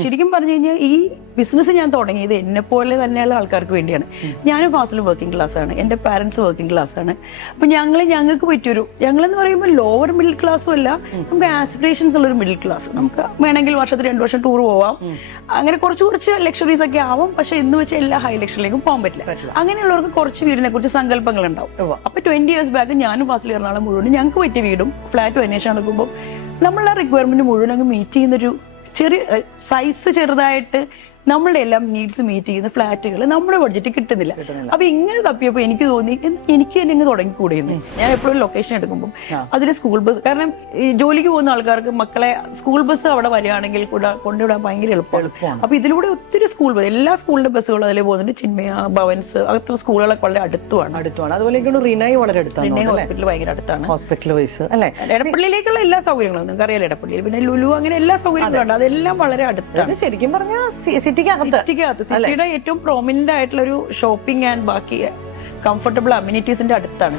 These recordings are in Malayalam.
ശരിക്കും പറഞ്ഞു കഴിഞ്ഞാൽ ഈ ബിസിനസ് ഞാൻ തുടങ്ങിയത് എന്നെ പോലെ തന്നെയുള്ള ആൾക്കാർക്ക് വേണ്ടിയാണ്. ഞാനും ഫാസിൽ വർക്കിംഗ് ക്ലാസ് ആണ്, എൻ്റെ പാരൻസ് വർക്കിംഗ് ക്ലാസ് ആണ്. അപ്പൊ ഞങ്ങൾക്ക് പറ്റിയൊരു, ഞങ്ങളെന്ന് പറയുമ്പോൾ ലോവർ മിഡിൽ ക്ലാസ്സും അല്ല, നമുക്ക് ആസ്പിറേഷൻസ് ഉള്ളൊരു മിഡിൽ ക്ലാസ്. നമുക്ക് വേണമെങ്കിൽ വർഷത്തിൽ 2 വർഷം ടൂർ പോവാം, അങ്ങനെ കുറച്ച് ലക്ഷറീസ് ഒക്കെ ആവാം. പക്ഷെ എന്ന് വെച്ചാൽ എല്ലാ ഹൈ ലക്ഷറിലേക്കും പോകാൻ പറ്റില്ല. അങ്ങനെയുള്ളവർക്ക് കുറച്ച് വീടിനെ കുറിച്ച് സങ്കല്പങ്ങൾ ഉണ്ടാവും. അപ്പൊ 20 years ബാക്ക് ഞാനും ഫാസിൽ എറണാകുളം മുഴുവൻ ഞങ്ങൾക്ക് പറ്റിയ വീടും ഫ്ലാറ്റും അന്വേഷണം നടക്കുമ്പോൾ നമ്മളുടെ റിക്വയർമെന്റ് മുഴുവൻ അങ്ങ് മീറ്റ് ചെയ്യുന്നൊരു ചെറിയ സൈസ് ചെറുതായിട്ട് നമ്മളുടെ എല്ലാം നീഡ്സ് മീറ്റ് ചെയ്യുന്ന ഫ്ലാറ്റുകൾ നമ്മുടെ ബഡ്ജറ്റ് കിട്ടുന്നില്ല. അപ്പൊ ഇങ്ങനെ തപ്പിയപ്പോൾ എനിക്ക് തോന്നി എനിക്ക് തന്നെ ഇങ്ങ് തുടങ്ങിക്കൂടെയെന്ന്. ഞാൻ എപ്പോഴും ലൊക്കേഷൻ എടുക്കുമ്പോൾ അതിൽ സ്കൂൾ ബസ്, കാരണം ഈ ജോലിക്ക് പോകുന്ന ആൾക്കാർക്ക് മക്കളെ സ്കൂൾ ബസ് അവിടെ വരികയാണെങ്കിൽ കൊണ്ടുവിടാൻ ഭയങ്കര എളുപ്പമാണ്. അപ്പൊ ഇതിലൂടെ ഒത്തിരി സ്കൂൾ ബസ്, എല്ലാ സ്കൂളിന്റെ ബസ്സുകളും അതിൽ പോകുന്നുണ്ട്. ചിന്മയ, ഭവൻസ്, അത്ര സ്കൂളുകളൊക്കെ വളരെ അടുത്താണ്. അതുപോലെ റിനൈ വളരെ അടുത്താണ്, റിനൈ ഹോസ്പിറ്റൽ ഭയങ്കര അടുത്താണ്. ഹോസ്പിറ്റൽ വൈസ് അല്ലെ, എടപ്പള്ളിയിലേക്കുള്ള എല്ലാ സൗകര്യങ്ങളും നിങ്ങൾക്ക് അറിയാലോ. എടപ്പള്ളിയിൽ പിന്നെ ലുലു, അങ്ങനെ എല്ലാ സൗകര്യങ്ങളും ഉണ്ട്. അതെല്ലാം വളരെ അടുത്താണ്. ശരിക്കും പറഞ്ഞാൽ സിറ്റിയുടെ ഏറ്റവും പ്രോമിനന്റ് ആയിട്ടുള്ള ഒരു ഷോപ്പിംഗ് ആൻഡ് ബാക്കി കംഫർട്ടബിൾ അമ്യൂണിറ്റീസിന്റെ അടുത്താണ്.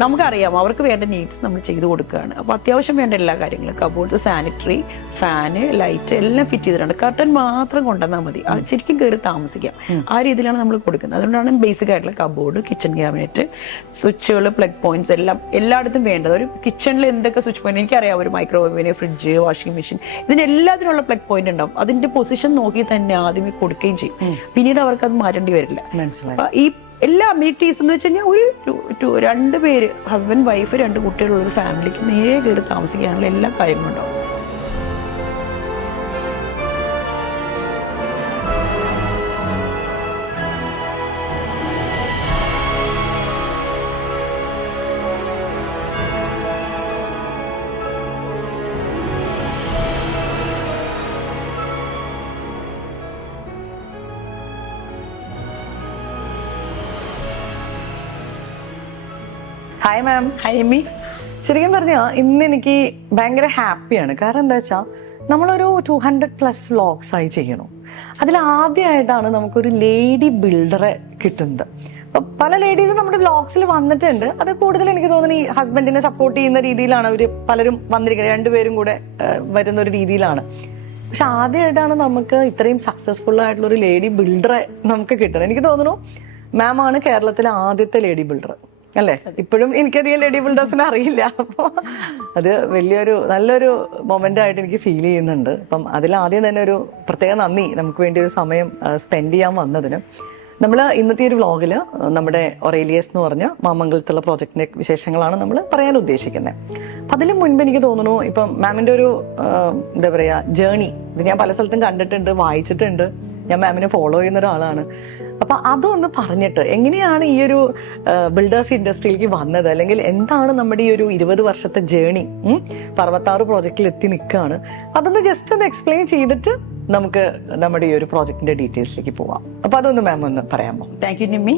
നമുക്കറിയാം അവർക്ക് വേണ്ട നീഡ്സ് നമ്മൾ ചെയ്തു കൊടുക്കുകയാണ്. അപ്പോൾ അത്യാവശ്യം വേണ്ട എല്ലാ കാര്യങ്ങളും, കബോർഡ്സ്, സാനിറ്ററി, ഫാന്, ലൈറ്റ് എല്ലാം ഫിറ്റ് ചെയ്തിട്ടുണ്ട്. കർട്ടൻ മാത്രം കൊണ്ടുവന്നാൽ മതി, ശരിക്കും കയറി താമസിക്കാം. ആ രീതിയിലാണ് നമ്മൾ കൊടുക്കുന്നത്. അതുകൊണ്ടാണ് ബേസിക് ആയിട്ടുള്ള കബോർഡ്, കിച്ചൺ ക്യാബിനറ്റ്, സ്വിച്ചുകൾ, പ്ലഗ് പോയിന്റ്സ് എല്ലാം എല്ലായിടത്തും വേണ്ടത്. ഒരു കിച്ചണിൽ എന്തൊക്കെ സ്വിച്ച് പോയിന്റ് എനിക്കറിയാം, ഒരു മൈക്രോവേവിന്, ഫ്രിഡ്ജ്, വാഷിംഗ് മെഷീൻ, ഇതിനെല്ലാത്തിനുള്ള പ്ലഗ് പോയിന്റ് ഉണ്ടാവും. അതിന്റെ പൊസിഷൻ നോക്കി തന്നെ ആദ്യമേ കൊടുക്കുകയും ചെയ്യും. പിന്നീട് അവർക്ക് അത് മാറ്റേണ്ടി വരില്ല. ഈ എല്ലാ അമ്യൂണിറ്റീസ് എന്ന് വെച്ച് കഴിഞ്ഞാൽ ഒരു 2 പേര്, ഹസ്ബൻഡ്, വൈഫ്, 2 കുട്ടികളുള്ള ഒരു ഫാമിലിക്ക് നേരെ കയറി താമസിക്കാനുള്ള എല്ലാ കാര്യങ്ങളും ഉണ്ടാവും. Hi ma'am. ഹായ് എമ്മി. ശരിക്കും പറഞ്ഞാൽ ഇന്ന് എനിക്ക് ഭയങ്കര ഹാപ്പിയാണ്. കാരണം എന്താ വെച്ചാൽ നമ്മളൊരു 200+ വ്ളോഗ്സ് ആയി ചെയ്യണം. അതിൽ ആദ്യമായിട്ടാണ് നമുക്കൊരു ലേഡി ബിൽഡറെ കിട്ടുന്നത്. അപ്പം പല ലേഡീസും നമ്മുടെ വ്ളോഗ്സിൽ വന്നിട്ടുണ്ട്. അത് കൂടുതൽ എനിക്ക് തോന്നുന്നു ഈ ഹസ്ബൻഡിനെ സപ്പോർട്ട് ചെയ്യുന്ന രീതിയിലാണ് അവർ പലരും വന്നിരിക്കുന്നത്. 2 പേരും കൂടെ വരുന്ന ഒരു രീതിയിലാണ്. പക്ഷെ ആദ്യമായിട്ടാണ് നമുക്ക് ഇത്രയും സക്സസ്ഫുൾ ആയിട്ടുള്ള ഒരു ലേഡി ബിൽഡറെ നമുക്ക് കിട്ടുന്നത്. എനിക്ക് തോന്നുന്നു മാം ആണ് കേരളത്തിലെ ആദ്യത്തെ ലേഡി ബിൽഡർ അല്ലേ? ഇപ്പോഴും എനിക്കധികം ലേഡി ബിൽഡേഴ്സിനെ അറിയില്ല. അപ്പോൾ അത് നല്ലൊരു മൊമെന്റ് ആയിട്ട് എനിക്ക് ഫീൽ ചെയ്യുന്നുണ്ട്. അപ്പം അതിലാദ്യം തന്നെ ഒരു പ്രത്യേക നന്ദി, നമുക്ക് വേണ്ടി ഒരു സമയം സ്പെൻഡ് ചെയ്യാൻ വന്നതിന്. നമ്മൾ ഇന്നത്തെ ഒരു വ്ളോഗിൽ നമ്മുടെ ഒറേലിയസ് എന്ന് പറഞ്ഞ മാമംഗലത്തുള്ള പ്രോജക്റ്റിന്റെ വിശേഷങ്ങളാണ് നമ്മൾ പറയാൻ ഉദ്ദേശിക്കുന്നത്. അപ്പം അതിന് മുൻപ് എനിക്ക് തോന്നുന്നു ഇപ്പം മാമിന്റെ ഒരു എന്താ പറയുക ജേണി, ഇത് ഞാൻ പല സ്ഥലത്തും കണ്ടിട്ടുണ്ട്, വായിച്ചിട്ടുണ്ട്. ഞാൻ മാമിനെ ഫോളോ ചെയ്യുന്ന ഒരാളാണ്. അപ്പൊ അതൊന്ന് പറഞ്ഞിട്ട് എങ്ങനെയാണ് ഈ ഒരു ബിൽഡേഴ്സ് ഇൻഡസ്ട്രിയിലേക്ക് വന്നത്, അല്ലെങ്കിൽ എന്താണ് നമ്മുടെ ഈ ഒരു 20 വർഷത്തെ ജേണി, 66 പ്രോജക്റ്റിൽ എത്തി നിൽക്കുകയാണ്, അതൊന്ന് ജസ്റ്റ് ഒന്ന് എക്സ്പ്ലെയിൻ ചെയ്തിട്ട് നമുക്ക് നമ്മുടെ ഈ ഒരു പ്രോജക്റ്റിന്റെ ഡീറ്റെയിൽസിലേക്ക് പോവാം. അപ്പൊ അതൊന്ന് മാം ഒന്ന് പറയാമോ? Thank you Nimmi.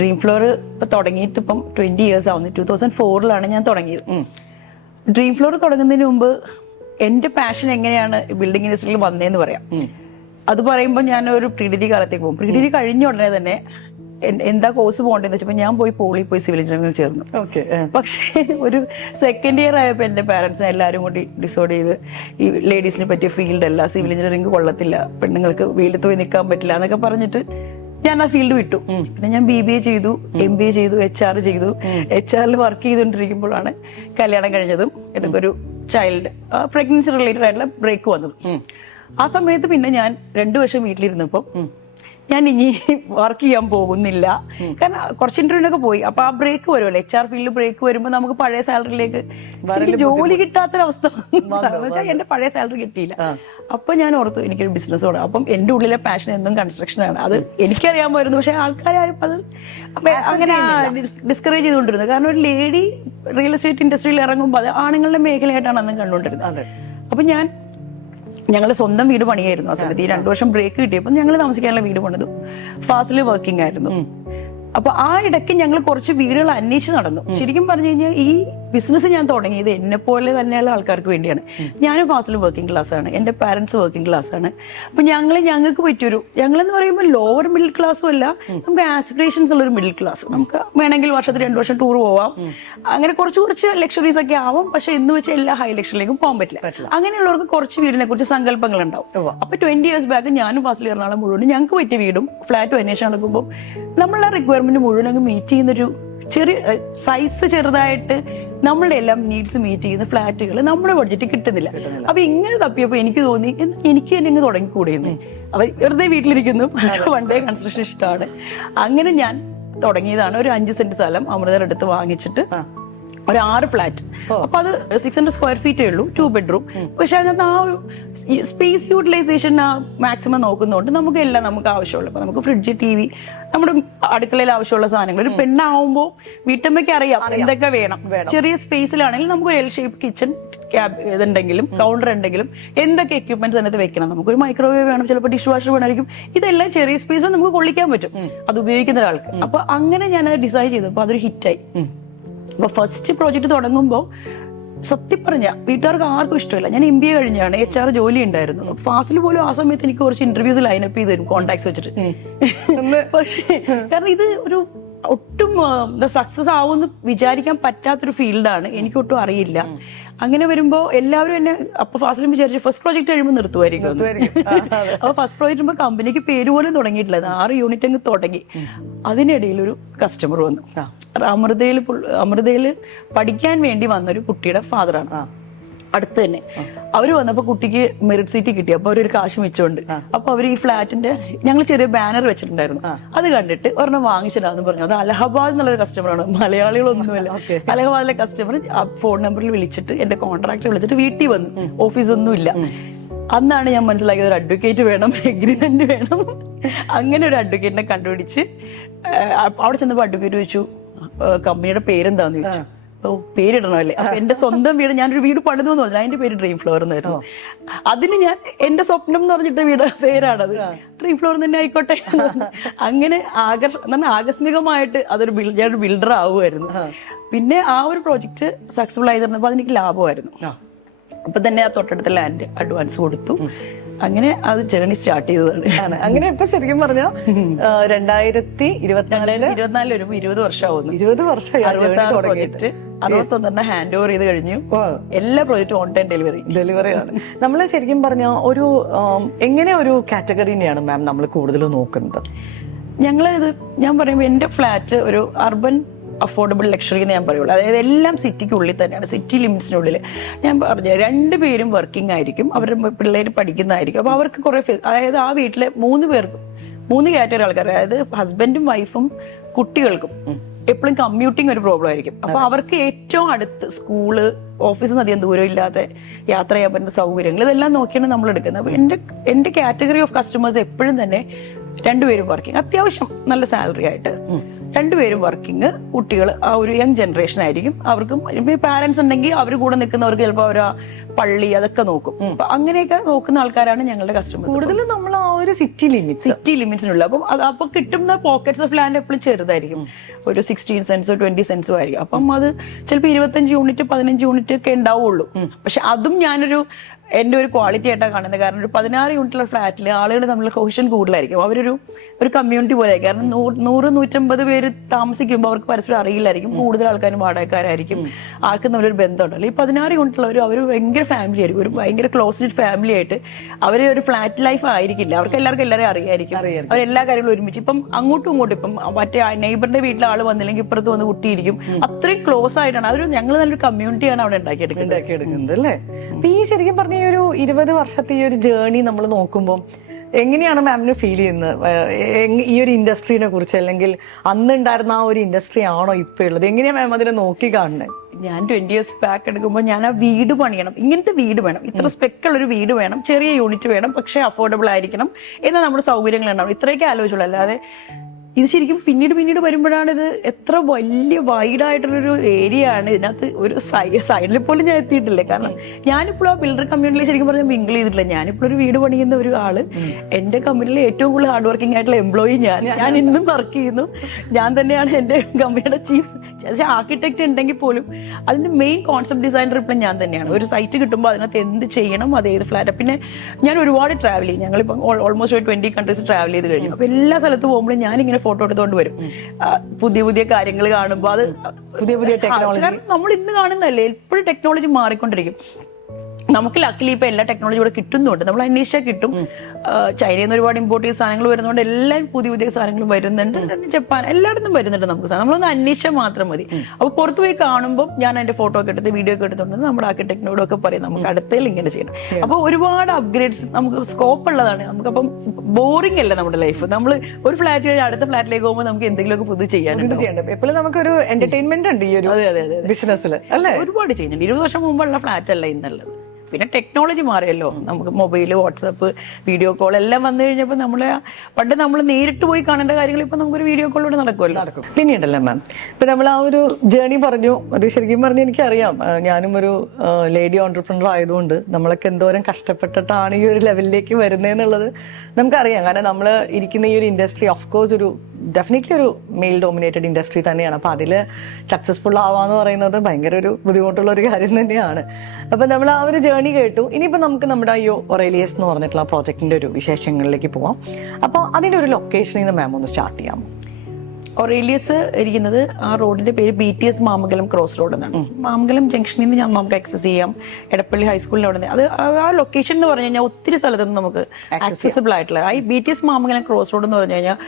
Dream floor ഇപ്പൊ തുടങ്ങിയിട്ട് ഇപ്പം 20 years ആവുന്നു. 2004 ഞാൻ തുടങ്ങിയത്. ഡ്രീം ഫ്ലോർ തുടങ്ങുന്നതിന് മുമ്പ് എന്റെ പാഷൻ എങ്ങനെയാണ് ബിൽഡിംഗ് ഇൻഡസ്ട്രിയിൽ വന്നതെന്ന് പറയാം. അത് പറയുമ്പോൾ ഞാൻ ഒരു പ്രീ ഡിഗ്രി കാലത്തേക്ക് പോകും. പ്രീ ഡിഗ്രി കഴിഞ്ഞ ഉടനെ തന്നെ എന്താ കോഴ്സ് പോകേണ്ടതെന്ന് വെച്ചപ്പോൾ ഞാൻ പോയി സിവിൽ എഞ്ചിനീയറിംഗ് ചേർന്നു. പക്ഷേ ഒരു 2nd year ആയപ്പോൾ എൻ്റെ പാരൻസിനെ എല്ലാവരും കൂടി ഡിസൈഡ് ചെയ്ത് ഈ ലേഡീസിനെ പറ്റിയ ഫീൽഡ് അല്ല, സിവിൽ എഞ്ചിനീയറിംഗ് കൊള്ളത്തില്ല, പെണ്ണുങ്ങൾക്ക് വെയിലത്ത് പോയി നിൽക്കാൻ പറ്റില്ല എന്നൊക്കെ പറഞ്ഞിട്ട് ഞാൻ ആ ഫീൽഡ് വിട്ടു. പിന്നെ ഞാൻ BBA ചെയ്തു, MBA ചെയ്തു, HR ചെയ്തു. HR വർക്ക് ചെയ്തുകൊണ്ടിരിക്കുമ്പോഴാണ് കല്യാണം കഴിഞ്ഞതും എനിക്കൊരു ചൈൽഡ് പ്രഗ്നൻസി റിലേറ്റഡ് ആയിട്ടുള്ള ബ്രേക്ക് വന്നത്. ആ സമയത്ത് പിന്നെ ഞാൻ 2 വർഷം വീട്ടിലിരുന്നപ്പോൾ ഞാൻ ഇനി വർക്ക് ചെയ്യാൻ പോകുന്നില്ല. കാരണം കുറച്ച് ഇന്റർവ്യൂനൊക്കെ പോയി. അപ്പൊ ആ ബ്രേക്ക് വരുമല്ലോ, HR ഫീൽഡ് ബ്രേക്ക് വരുമ്പോൾ നമുക്ക് പഴയ സാലറിയിലേക്ക് ജോലി കിട്ടാത്തൊരവസ്ഥ വെച്ചാൽ എന്റെ പഴയ സാലറി കിട്ടിയില്ല. അപ്പൊ ഞാൻ ഓർത്തു എനിക്കൊരു ബിസിനസ് തുടങ്ങാം. അപ്പം എന്റെ ഉള്ളിലെ പാഷൻ എന്നും കൺസ്ട്രക്ഷനാണ്. അത് എനിക്കറിയാമായിരുന്നു, പക്ഷെ ആൾക്കാരും അത് അങ്ങനെ ഡിസ്കറേജ് ചെയ്തുകൊണ്ടിരുന്നത്. കാരണം ഒരു ലേഡി റിയൽ എസ്റ്റേറ്റ് ഇൻഡസ്ട്രിയിൽ ഇറങ്ങുമ്പോൾ അത് ആണുങ്ങളുടെ മേഖലയായിട്ടാണ് അന്നും കണ്ടുകൊണ്ടിരുന്നത്. അപ്പൊ ഞങ്ങൾ സ്വന്തം വീട് പണിയായിരുന്നു ആ സമയത്ത്. ഈ 2 വർഷം ബ്രേക്ക് കിട്ടിയപ്പോൾ ഞങ്ങൾ താമസിക്കാനുള്ള വീട് പണിതു. ഫാസിൽ വർക്കിംഗ് ആയിരുന്നു. അപ്പൊ ആ ഇടയ്ക്ക് ഞങ്ങൾ കുറച്ച് വീടുകൾ അന്വേഷിച്ച് നടന്നു. ശരിക്കും പറഞ്ഞു കഴിഞ്ഞാൽ ഈ ബിസിനസ് ഞാൻ തുടങ്ങിയത് എന്നെ പോലെ തന്നെയുള്ള ആൾക്കാർക്ക് വേണ്ടിയാണ്. ഞാനും ഫാസ്റ്റിൽ വർക്കിംഗ് ക്ലാസ് ആണ്, എൻ്റെ പാരൻസ് വർക്കിംഗ് ക്ലാസ് ആണ്. അപ്പൊ ഞങ്ങൾക്ക് പറ്റിയൊരു, ഞങ്ങളെന്ന് പറയുമ്പോൾ ലോവർ മിഡിൽ ക്ലാസ്സും അല്ല, നമുക്ക് ആസ്പിറേഷൻസ് ഉള്ള ഒരു മിഡിൽ ക്ലാസ്. നമുക്ക് വേണമെങ്കിൽ വർഷത്തിൽ 2 വർഷം ടൂർ പോവാം, അങ്ങനെ കുറച്ച് ലക്ഷറീസ് ഒക്കെ ആവാം. പക്ഷെ എന്ന് വെച്ചാൽ എല്ലാ ഹൈ ലക്ഷറിലേക്കും പോകാൻ പറ്റില്ല. അങ്ങനെയുള്ളവർക്ക് കുറച്ച് വീടിനെ കുറിച്ച് സങ്കല്പങ്ങൾ ഉണ്ടാവും. അപ്പൊ 20 years ബാക്ക് ഞാനും ഫാസ്റ്റിൽ എറണാകുളം മുഴുവൻ ഞങ്ങൾക്ക് പറ്റിയ വീടും ഫ്ലാറ്റും അന്വേഷണം നടക്കുമ്പോൾ നമ്മളുടെ റിക്വയർമെന്റ് മുഴുവൻ അങ്ങ് മീറ്റ് ചെയ്യുന്നൊരു ചെറിയ സൈസ് ചെറുതായിട്ട് നമ്മളുടെ എല്ലാം നീഡ്സ് മീറ്റ് ചെയ്യുന്ന ഫ്ലാറ്റുകൾ നമ്മുടെ ബഡ്ജറ്റ് കിട്ടുന്നില്ല. അപ്പൊ ഇങ്ങനെ തപ്പിയപ്പോ എനിക്ക് തോന്നി എനിക്ക് തന്നെ ഇങ്ങ് തുടങ്ങിക്കൂടെയെന്ന്. അപ്പൊ വെറുതെ വീട്ടിലിരിക്കുന്നു, വൺ ഡേ കൺസ്ട്രക്ഷൻ ഇഷ്ടമാണ്. അങ്ങനെ ഞാൻ തുടങ്ങിയതാണ്. ഒരു 5 സെന്റ് സ്ഥലം അമൃതയുടെ അടുത്ത് വാങ്ങിച്ചിട്ട് ഒരു 6 ഫ്ലാറ്റ്. അപ്പൊ അത് 600 സ്ക്വയർ ഫീറ്റേ ഉള്ളൂ, 2 bedroom. പക്ഷെ അതിനകത്ത് ആ ഒരു സ്പേസ് യൂട്ടിലൈസേഷൻ മാക്സിമം നോക്കുന്നതുകൊണ്ട് നമുക്ക് എല്ലാം നമുക്ക് ആവശ്യമുള്ള, ഇപ്പൊ നമുക്ക് ഫ്രിഡ്ജ്, TV, നമ്മുടെ അടുക്കളയിൽ ആവശ്യമുള്ള സാധനങ്ങൾ. ഒരു പെണ്ണാവുമ്പോൾ വീട്ടമ്മയ്ക്ക് അറിയാം എന്തൊക്കെ വേണം. ചെറിയ സ്പേസിലാണെങ്കിൽ നമുക്ക് ഒരു L ഷേപ്പ് കിച്ചൺ ഇതുണ്ടെങ്കിലും കൗണ്ടർ ഉണ്ടെങ്കിലും എന്തൊക്കെ എക്യുപ്മെന്റ്സ് അതിനകത്ത് വെക്കണം. നമുക്കൊരു മൈക്രോവേവ് വേണം, ചിലപ്പോൾ ഡിഷ് വാഷർ വേണമായിരിക്കും. ഇതെല്ലാം ചെറിയ സ്പേസിൽ നമുക്ക് കൊള്ളിക്കാൻ പറ്റും അത് ഉപയോഗിക്കുന്ന ഒരാൾക്ക്. അപ്പൊ അങ്ങനെ ഞാൻ അത് ഡിസൈൻ ചെയ്തപ്പോൾ അതൊരു ഹിറ്റായി. അപ്പൊ ഫസ്റ്റ് പ്രോജക്റ്റ് തുടങ്ങുമ്പോൾ സത്യം പറഞ്ഞ വീട്ടുകാർക്ക് ആർക്കും ഇഷ്ടമില്ല. ഞാൻ MBA കഴിഞ്ഞാണ്, HR ജോലി ഉണ്ടായിരുന്നു. ഫാസിൽ പോലും ആ സമയത്ത് എനിക്ക് കുറച്ച് ഇന്റർവ്യൂസ് ലൈനപ്പ് ചെയ്ത് തരും കോൺടാക്ട്സ് വെച്ചിട്ട്. പക്ഷേ കാരണം ഇത് ഒരു ഒട്ടും സക്സസ് ആവുമെന്ന് വിചാരിക്കാൻ പറ്റാത്തൊരു ഫീൽഡാണ്, എനിക്കൊട്ടും അറിയില്ല. അങ്ങനെ വരുമ്പോ എല്ലാവരും എന്നെ അപ്പൊ ഫാസ്റ്റിലും വിചാരിച്ചു ഫസ്റ്റ് പ്രോജക്റ്റ് കഴിയുമ്പോൾ നിർത്തുമായിരിക്കും. അപ്പൊ ഫസ്റ്റ് പ്രോജക്റ്റ് ആകുമ്പോൾ കമ്പനിക്ക് പേര് പോലും തുടങ്ങിയിട്ടില്ല, 6 യൂണിറ്റ് അങ്ങ് തുടങ്ങി. അതിനിടയിൽ ഒരു കസ്റ്റമർ വന്നു. അമൃതയില് പഠിക്കാൻ വേണ്ടി വന്നൊരു കുട്ടിയുടെ ഫാദറാണ്, അടുത്ത് തന്നെ. അവര് വന്നപ്പോ കുട്ടിക്ക് മെറിറ്റ് സീറ്റ് കിട്ടി. അപ്പൊ അവരൊരു കാശ് വെച്ചോണ്ട് അപ്പൊ അവര് ഈ ഫ്ലാറ്റിന്റെ ഞങ്ങൾ ചെറിയ ബാനർ വെച്ചിട്ടുണ്ടായിരുന്നു, അത് കണ്ടിട്ട് ഒരെണ്ണം വാങ്ങിച്ചിട്ടാന്ന് പറഞ്ഞു. അത് അലഹബാദ് എന്നുള്ളൊരു കസ്റ്റമറാണ്, മലയാളികളൊന്നുമല്ല. അലഹബാദിലെ കസ്റ്റമർ ഫോൺ നമ്പറിൽ വിളിച്ചിട്ട് എന്റെ കോൺട്രാക്ടർ വിളിച്ചിട്ട് വീട്ടിൽ വന്നു, ഓഫീസൊന്നും ഇല്ല. അന്നാണ് ഞാൻ മനസ്സിലാക്കിയത് ഒരു അഡ്വക്കേറ്റ് വേണം, എഗ്രിമെന്റ് വേണം. അങ്ങനെ ഒരു അഡ്വക്കേറ്റിനെ കണ്ടുപിടിച്ച് അവിടെ ചെന്നപ്പോ അഡ്വക്കേറ്റ് ചോദിച്ചു കമ്പനിയുടെ പേരെന്താന്ന് ചോദിച്ചു. പേരിടണമല്ലേ. അപ്പൊ എന്റെ സ്വന്തം വീട്, ഞാനൊരു വീട് പണിതു എന്ന് പറഞ്ഞു, അതിന്റെ പേര് ഡ്രീം ഫ്ലോർ എന്നായിരുന്നു. അതിന് ഞാൻ എന്റെ സ്വപ്നം എന്ന് പറഞ്ഞിട്ട് വീട് പേരാണത്, ഡ്രീം ഫ്ലോർ തന്നെ ആയിക്കോട്ടെ. അങ്ങനെ ആകസ്മികമായിട്ട് അതൊരു ഞാനൊരു ബിൽഡർ ആവുമായിരുന്നു. പിന്നെ ആ ഒരു പ്രോജക്റ്റ് സക്സസ്ഫുൾ ആയി തന്നപ്പോൾ അതെനിക്ക് ലാഭമായിരുന്നു. അപ്പൊ തന്നെ ആ തൊട്ടടുത്ത ലാൻഡ് അഡ്വാൻസ് കൊടുത്തു. അങ്ങനെ അത് ജേർണി സ്റ്റാർട്ട് ചെയ്തതാണ്. അങ്ങനെ ഇപ്പൊ ശരിക്കും പറഞ്ഞ 2024 വരുമ്പോ 20 വർഷമാവുന്നു. 20 വർഷമായി 66 പ്രോജക്റ്റ്, 61 ഹാൻഡ് ഓവർ ചെയ്ത് കഴിഞ്ഞു. എല്ലാ പ്രോജക്റ്റും ഓൺ ടൈം ഡെലിവറിയാണ്. നമ്മൾ ശരിക്കും പറഞ്ഞ ഒരു എങ്ങനെ ഒരു കാറ്റഗറിനെയാണ് മാം നമ്മൾ കൂടുതൽ നോക്കുന്നത്? ഞാൻ പറയുമ്പോൾ എന്റെ ഫ്ലാറ്റ് ഒരു അർബൻ അഫോർഡബിൾ ലക്ഷറി എന്ന് ഞാൻ പറയുള്ളൂ. അതായത് എല്ലാം സിറ്റിക്കുള്ളിൽ തന്നെയാണ്, സിറ്റി ലിമിറ്റ്സിനുള്ളിൽ. ഞാൻ പറഞ്ഞ 2 പേരും വർക്കിംഗ് ആയിരിക്കും, അവരുടെ പിള്ളേർ പഠിക്കുന്നതായിരിക്കും. അപ്പൊ അവർക്ക് കുറെ അതായത് ആ വീട്ടിലെ 3 പേർക്കും 3 കാറ്റഗറി ആൾക്കാർ, അതായത് ഹസ്ബൻഡും വൈഫും കുട്ടികൾക്കും എപ്പോഴും കമ്മ്യൂട്ടിങ് ഒരു പ്രോബ്ലം ആയിരിക്കും. അപ്പൊ അവർക്ക് ഏറ്റവും അടുത്ത് സ്കൂള്, ഓഫീസിൽ നിന്ന് അധികം ദൂരം ഇല്ലാതെ യാത്ര ചെയ്യാൻ പറ്റുന്ന സൗകര്യങ്ങൾ, ഇതെല്ലാം നോക്കിയാണ് നമ്മൾ എടുക്കുന്നത്. അപ്പൊ എന്റെ കാറ്റഗറി ഓഫ് കസ്റ്റമേഴ്സ് എപ്പോഴും തന്നെ 2 പേരും വർക്കിംഗ്, അത്യാവശ്യം നല്ല സാലറി ആയിട്ട് 2 പേരും വർക്കിംഗ്, കുട്ടികൾ ആ ഒരു യങ് ജനറേഷൻ ആയിരിക്കും. അവർക്കും പാരന്റ്സ് ഉണ്ടെങ്കിൽ അവർ കൂടെ നിൽക്കുന്നവർക്ക് ചിലപ്പോൾ അവർ പള്ളി അതൊക്കെ നോക്കും. അപ്പൊ അങ്ങനെയൊക്കെ നോക്കുന്ന ആൾക്കാരാണ് ഞങ്ങളുടെ കസ്റ്റമേഴ്സ്. കൂടുതലും നമ്മൾ ആ ഒരു സിറ്റി ലിമിറ്റ്സിനുള്ള. അപ്പം അപ്പൊ കിട്ടുന്ന പോക്കറ്റ്സ് ഓഫ് ലാൻഡ് എപ്പോഴും ചെറുതായിരിക്കും, ഒരു 16 സെന്റ്സോ 20 സെന്റ്സോ ആയിരിക്കും. അപ്പം അത് ചിലപ്പോൾ 25 യൂണിറ്റ് 15 യൂണിറ്റ് ഒക്കെ ഉണ്ടാവുള്ളൂ. പക്ഷെ അതും ഞാനൊരു എന്റെ ഒരു ക്വാളിറ്റി ആയിട്ടാണ് കാണുന്നത്. കാരണം ഒരു 16 യൂണിറ്റുള്ള ഫ്ലാറ്റിൽ ആളുകൾ തമ്മിൽ കോഹിഷൻ കൂടുതലായിരിക്കും, അവരൊരു കമ്മ്യൂണിറ്റി പോലെ ആയിരിക്കും. കാരണം 100-150 പേര് താമസിക്കുമ്പോൾ അവർക്ക് പരസ്പരം അറിയില്ലായിരിക്കും, കൂടുതൽ ആൾക്കാരും വാടകക്കാരായിരിക്കും, ആർക്കും തമ്മിലൊരു ബന്ധമുണ്ടല്ലോ. ഈ 16 യൂണിറ്റുള്ളവർ അവർ ഭയങ്കര ഫാമിലി ആയിരിക്കും, ഒരു ഭയങ്കര ക്ലോസ്ഡ് ഫാമിലി ആയിട്ട്. അവർ ഒരു ഫ്ലാറ്റ് ലൈഫ് ആയിരിക്കില്ല, അവർക്ക് എല്ലാവരും അറിയായിരിക്കും, അവരെല്ലാ കാര്യങ്ങളും ഒരുമിച്ച്. ഇപ്പം അങ്ങോട്ടും ഇങ്ങോട്ടും, ഇപ്പം മറ്റേ നെയ്ബറിന്റെ വീട്ടിലെ ആൾ വന്നില്ലെങ്കിൽ ഇപ്പുറത്ത് വന്ന് കുട്ടിയിരിക്കും, അത്രയും ക്ലോസ് ആയിട്ടാണ്. അതൊരു ഞങ്ങൾ നല്ലൊരു കമ്മ്യൂണിറ്റിയാണ് അവിടെ ഉണ്ടാക്കിയെടുക്കുന്നത് അല്ലേ. അപ്പൊ ഈ ശരിക്കും പറഞ്ഞ ഈ ഒരു 20 വർഷത്തെ ഈ ഒരു ജേർണി നമ്മൾ നോക്കുമ്പോൾ എങ്ങനെയാണ് മാമിന് ഫീൽ ചെയ്യുന്നത് ഈ ഒരു ഇൻഡസ്ട്രീനെ കുറിച്ച്? അല്ലെങ്കിൽ അന്നുണ്ടായിരുന്ന ആ ഒരു ഇൻഡസ്ട്രി ആണോ ഇപ്പൊ ഉള്ളത്? എങ്ങനെയാ മാം അതിനെ നോക്കി കാണുന്നത്? ഞാൻ 20 years ബാക്ക് എടുക്കുമ്പോൾ ഞാൻ ആ വീട് പണിയണം, ഇങ്ങനത്തെ വീട് വേണം, ഇത്ര സ്പെക്കുള്ളൊരു വീട് വേണം, ചെറിയ യൂണിറ്റ് വേണം, പക്ഷേ അഫോർഡബിൾ ആയിരിക്കണം, എന്നാൽ നമ്മുടെ സൗകര്യങ്ങൾ ഉണ്ടാവും, ഇത്രയൊക്കെ ആലോചിച്ചുള്ളൂ. അല്ലാതെ ഇത് ശരിക്കും പിന്നീട് വരുമ്പോഴാണ് ഇത് എത്ര വലിയ വൈഡായിട്ടുള്ളൊരു ഏരിയ ആണ്. ഇതിനകത്ത് ഒരു സൈഡിൽ പോലും ഞാൻ എത്തിയിട്ടില്ല. കാരണം ഞാനിപ്പോഴും ആ ബിൽഡർ കമ്മ്യൂണിറ്റിയിൽ ശരിക്കും പറഞ്ഞാൽ മിങ്കിൾ ചെയ്തിട്ടില്ല. ഞാനിപ്പോൾ ഒരു വീട് പണിയുന്ന ഒരു ആള്, എന്റെ കമ്പനിയിൽ ഏറ്റവും കൂടുതൽ ഹാർഡ് വർക്കിംഗ് ആയിട്ടുള്ള എംപ്ലോയി ഞാൻ ഇന്നും വർക്ക് ചെയ്യുന്നു. ഞാൻ തന്നെയാണ് എന്റെ കമ്പനിയുടെ ആർക്കിടെക്ട് ഉണ്ടെങ്കിൽ പോലും അതിന്റെ മെയിൻ കോൺസെപ്റ്റ് ഡിസൈനർ ഇപ്പം ഞാൻ തന്നെയാണ്. ഒരു സൈറ്റ് കിട്ടുമ്പോൾ അതിനകത്ത് എന്ത് ചെയ്യണം, അത് ഏത് ഫ്ലാറ്റ്. പിന്നെ ഞാൻ ഒരുപാട് ട്രാവൽ ചെയ്യും. ഞങ്ങളിപ്പം ഓൾമോസ്റ്റ് ഒരു 20 കൺട്രീസ് ട്രാവൽ ചെയ്ത് കഴിഞ്ഞു. അപ്പൊ എല്ലാ സ്ഥലത്ത് പോകുമ്പോഴും ഞാനിങ്ങനെ ഫോട്ടോ എടുത്തുകൊണ്ട് വരും. പുതിയ പുതിയ കാര്യങ്ങൾ കാണുമ്പോൾ അത് പുതിയ ടെക്നോളജി നമ്മൾ ഇന്ന് കാണുന്നതല്ലേ, എപ്പോഴും ടെക്നോളജി മാറിക്കൊണ്ടിരിക്കും. നമുക്ക് ലക്കിലി ഇപ്പൊ എല്ലാ ടെക്നോളജി ഇവിടെ കിട്ടുന്നുണ്ട്, നമ്മൾ അന്വേഷിച്ചാൽ കിട്ടും. ചൈനയിൽ നിന്ന് ഒരുപാട് ഇമ്പോർട്ട് ചെയ്ത സാധനങ്ങൾ വരുന്നതുകൊണ്ട് എല്ലാം പുതിയ പുതിയ സാധനങ്ങൾ വരുന്നുണ്ട്. ജപ്പാൻ എല്ലായിടത്തും വരുന്നുണ്ട് നമുക്ക് സാധനം, നമ്മളൊന്ന് അന്വേഷിച്ചാൽ മാത്രം മതി. അപ്പോൾ പുറത്തു പോയി കാണുമ്പോൾ ഞാൻ അതിന്റെ ഫോട്ടോ ഒക്കെ എടുത്ത് വീഡിയോ ഒക്കെ എടുത്തുകൊണ്ട് നമ്മുടെ ആർക്കിടെക്ടിനോടൊക്കെ പറയും നമുക്ക് അടുത്തതിൽ ഇങ്ങനെ ചെയ്യണം. അപ്പോൾ ഒരുപാട് അപ്ഗ്രേഡ്സ് നമുക്ക് സ്കോപ്പ് ഉള്ളതാണ്. നമുക്കപ്പം ബോറിംഗ് അല്ല നമ്മുടെ ലൈഫ്. നമ്മൾ ഒരു ഫ്ലാറ്റ് കഴിഞ്ഞ് അടുത്ത ഫ്ലാറ്റിലേക്ക് പോകുമ്പോൾ നമുക്ക് എന്തെങ്കിലുമൊക്കെ പുതിയ ചെയ്യാനുണ്ട്. എപ്പോഴും നമുക്കൊരു എന്റർടൈൻമെന്റ് ഉണ്ട് ഈ ഒരു ബിസിനസ്സിൽ അല്ലേ. ഒരുപാട് ചെയ്യുന്നുണ്ട്. 20 വർഷം മുമ്പുള്ള ഫ്ലാറ്റ് അല്ല ഇന്നുള്ളത്. പിന്നെ ടെക്നോളജി മാറിയല്ലോ, നമുക്ക് മൊബൈൽ, വാട്സാപ്പ്, വീഡിയോ കോൾ എല്ലാം വന്നു കഴിഞ്ഞപ്പോൾ പണ്ട് നമ്മൾ നേരിട്ട് പോയി കാണേണ്ട കാര്യങ്ങൾ ഇപ്പൊ നമുക്കൊരു വീഡിയോ കോളിലൂടെ നടക്കുമല്ലോ. പിന്നീടല്ലേ മാം, ഇപ്പൊ നമ്മൾ ആ ഒരു ജേർണി പറഞ്ഞു. അത് ശരിക്കും പറഞ്ഞ് എനിക്കറിയാം, ഞാനും ഒരു ലേഡി ഓൺടർപ്രണർ ആയതുകൊണ്ട് നമ്മളൊക്കെ എന്തോരം കഷ്ടപ്പെട്ടിട്ടാണ് ഈ ഒരു ലെവലിലേക്ക് വരുന്നതെന്നുള്ളത് നമുക്കറിയാം. കാരണം നമ്മൾ ഇരിക്കുന്ന ഈ ഒരു ഇൻഡസ്ട്രി ഓഫ് കോഴ്സ് ഒരു ഡെഫിനറ്റ്ലി ഒരു മെയിൽ ഡോമിനേറ്റഡ് ഇൻഡസ്ട്രി തന്നെയാണ്. അപ്പോൾ അതിൽ സക്സസ്ഫുൾ ആവാന്ന് പറയുന്നത് ഭയങ്കര ഒരു ബുദ്ധിമുട്ടുള്ള ഒരു കാര്യം തന്നെയാണ്. അപ്പം നമ്മൾ ആ ഒരു ജേർണി കേട്ടു. ഇനിയിപ്പോൾ നമുക്ക് നമ്മുടെ ഈ ഒറേലിയസ് എന്ന് പറഞ്ഞിട്ടുള്ള പ്രോജക്റ്റിന്റെ ഒരു വിശേഷങ്ങളിലേക്ക് പോവാം. അപ്പോൾ അതിൻ്റെ ഒരു ലൊക്കേഷനിൽ നിന്ന് മാം ഒന്ന് സ്റ്റാർട്ട് ചെയ്യാം. ഒറേലിയസ് ഇരിക്കുന്നത് ആ റോഡിന്റെ പേര് BTS മാമംഗലം ക്രോസ് റോഡ് എന്നാണ്. മാമംഗലം ജംഗ്ഷനിൽ നിന്ന് നമുക്ക് ആക്സസ് ചെയ്യാം. എടപ്പള്ളി ഹൈസ്കൂളിന്റെ അവിടെ അത് ആ ലൊക്കേഷൻ എന്ന് പറഞ്ഞു കഴിഞ്ഞാൽ ഒത്തിരി സ്ഥലത്ത് നിന്ന് നമുക്ക് ആക്സസിബിൾ ആയിട്ടുള്ള ഈ BTS മാമംഗലം ക്രോസ് റോഡ് എന്ന് പറഞ്ഞു കഴിഞ്ഞാൽ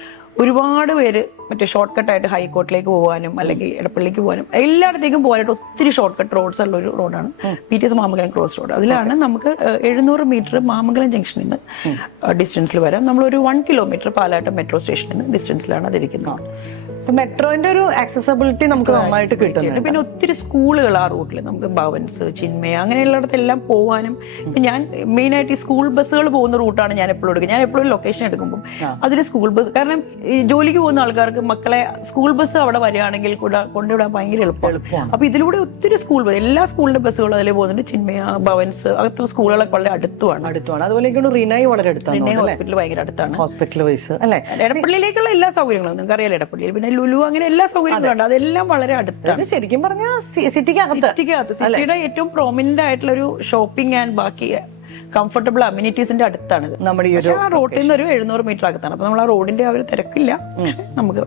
ഒരുപാട് പേര് മറ്റേ ഷോർട്ട് കട്ടായിട്ട് ഹൈക്കോർട്ടിലേക്ക് പോകാനും അല്ലെങ്കിൽ എടപ്പള്ളിക്ക് പോകാനും എല്ലായിടത്തേക്കും പോകാനായിട്ട് ഒത്തിരി ഷോർട്ട് കട്ട് റോഡ്സ് ഉള്ള ഒരു റോഡാണ് BTS മാമംഗലം ക്രോസ് റോഡ്. അതിലാണ് നമുക്ക് 700 മീറ്റർ മാമംഗലം ജംഗ്ഷനിൽ നിന്ന് ഡിസ്റ്റൻസിൽ വരാം. നമ്മളൊരു 1 കിലോമീറ്റർ പാലാട്ടം മെട്രോ സ്റ്റേഷനിൽ നിന്ന് ഡിസ്റ്റൻസിലാണ് അതിരിക്കുന്നത്. മെട്രോന്റെ ഒരു ആക്സസിബിലിറ്റി നമുക്ക് നന്നായിട്ട് കിട്ടുന്നുണ്ട്. പിന്നെ ഒത്തിരി സ്കൂളുകൾ ആ റൂട്ടിൽ നമുക്ക് ഭവൻസ്, ചിന്മയ അങ്ങനെയുള്ളിടത്തെല്ലാം പോകാനും. ഞാൻ മെയിൻ ആയിട്ട് ഈ സ്കൂൾ ബസ്സുകൾ പോകുന്ന റൂട്ടാണ് ഞാൻ എപ്പോഴും എടുക്കുക. ഞാൻ എപ്പോഴും ലൊക്കേഷൻ എടുക്കുമ്പോൾ അതിൽ സ്കൂൾ ബസ്, കാരണം ഈ ജോലിക്ക് പോകുന്ന ആൾക്കാർക്ക് മക്കളെ സ്കൂൾ ബസ് അവിടെ വരികയാണെങ്കിൽ കൂടെ കൊണ്ടുവിടാൻ ഭയങ്കര എളുപ്പമാണ്. അപ്പൊ ഇതിലൂടെ ഒത്തിരി സ്കൂൾ ബസ്, എല്ലാ സ്കൂളിന്റെ ബസ്സുകളും അതിൽ പോകുന്നുണ്ട്. ചിന്മയ, ഭവൻസ്, അത്ര സ്കൂളുകളൊക്കെ വളരെ അടുത്താണ്. അതുപോലെ റിനൈ വളരെ അടുത്താണ്. റിനൈ ഹോസ്പിറ്റൽ ഭയങ്കര അടുത്താണ്. ഹോസ്പിറ്റൽ വൈസ് അല്ലെ എടപ്പള്ളിയിലേക്കുള്ള എല്ലാ സൗകര്യങ്ങളും നിങ്ങൾക്ക് അറിയാലോ. എടപ്പള്ളിയിൽ പിന്നെ ലുലു അങ്ങനെ എല്ലാ സൗകര്യങ്ങളും ഉണ്ട്. അതെല്ലാം വളരെ അടുത്താണ്. ശരിക്കും പറഞ്ഞാൽ സിറ്റിയുടെ ഏറ്റവും പ്രോമിനന്റ് ആയിട്ടുള്ള ഒരു ഷോപ്പിംഗ് ആൻഡ് ബാക്കി കംഫർട്ടബിൾ അമ്യൂണിറ്റീസിന്റെ അടുത്താണ് നമ്മുടെ ഈ ഒരു റോഡിൽ നിന്ന് ഒരു 700 മീറ്റർ അകത്താണ്. അപ്പൊ നമ്മൾ ആ റോഡിന്റെ ആ ഒരു തിരക്കില്ല. നമുക്ക്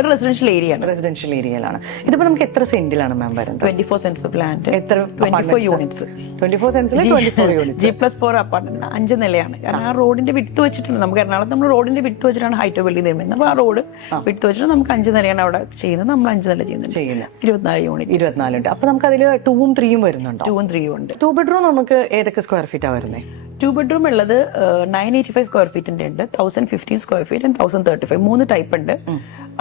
ഒരു റെസിഡൻഷ്യൽ ഏരിയയാണ്. റെസിഡൻഷ്യൽ ഏരിയയിലാണ്. ഇതിപ്പോ നമുക്ക് എത്ര സെന്റിലാണ് മാം വരുന്നത്? 24 സെന്റ്സ് ഓഫ് ലാൻഡ്, എത്ര 24 യൂണിറ്റ്സ്. 24 സെന്റ്സിൽ 24 units, G+4 apartment 5 നിലയാണ്. കാരണം ആ റോഡിന്റെ വിട്ട് വെച്ചിട്ടുണ്ട്. നമുക്ക് എറണാകുളത്ത് നമ്മൾ റോഡിന്റെ വിട്ട് വെച്ചിട്ടാണ് ഹൈറ്റ് ബിൽഡിംഗ് നിർമ്മിക്കുന്നത്. അപ്പൊ ആ റോഡ് വിട്ട് വെച്ചിട്ട് നമുക്ക് 5 നിലയാണ് അവിടെ ചെയ്യുന്നത്. നമ്മൾ 5 നില ചെയ്യുന്നത് 24 യൂണിറ്റ്. 24 ഉണ്ട്. അപ്പൊ നമുക്ക് അതിൽ 2ഉം 3ഉം വരുന്നുണ്ടോ? 2ഉം 3ഉം ഉണ്ട്. 2 ബെഡ്റൂം നമുക്ക് ഏതൊക്കെ സ്ക്വയർ ഫീറ്റാ വരുന്നത്? 2 ബെഡ്റൂം ഉള്ളത് 985 സ്ക്വയർ ഫീറ്റിന്റെ ഉണ്ട്, 1015 സ്ക്വയർ ഫീറ്റ് ആൻഡ് 1035. 3 ടൈപ്പ് ഉണ്ട്.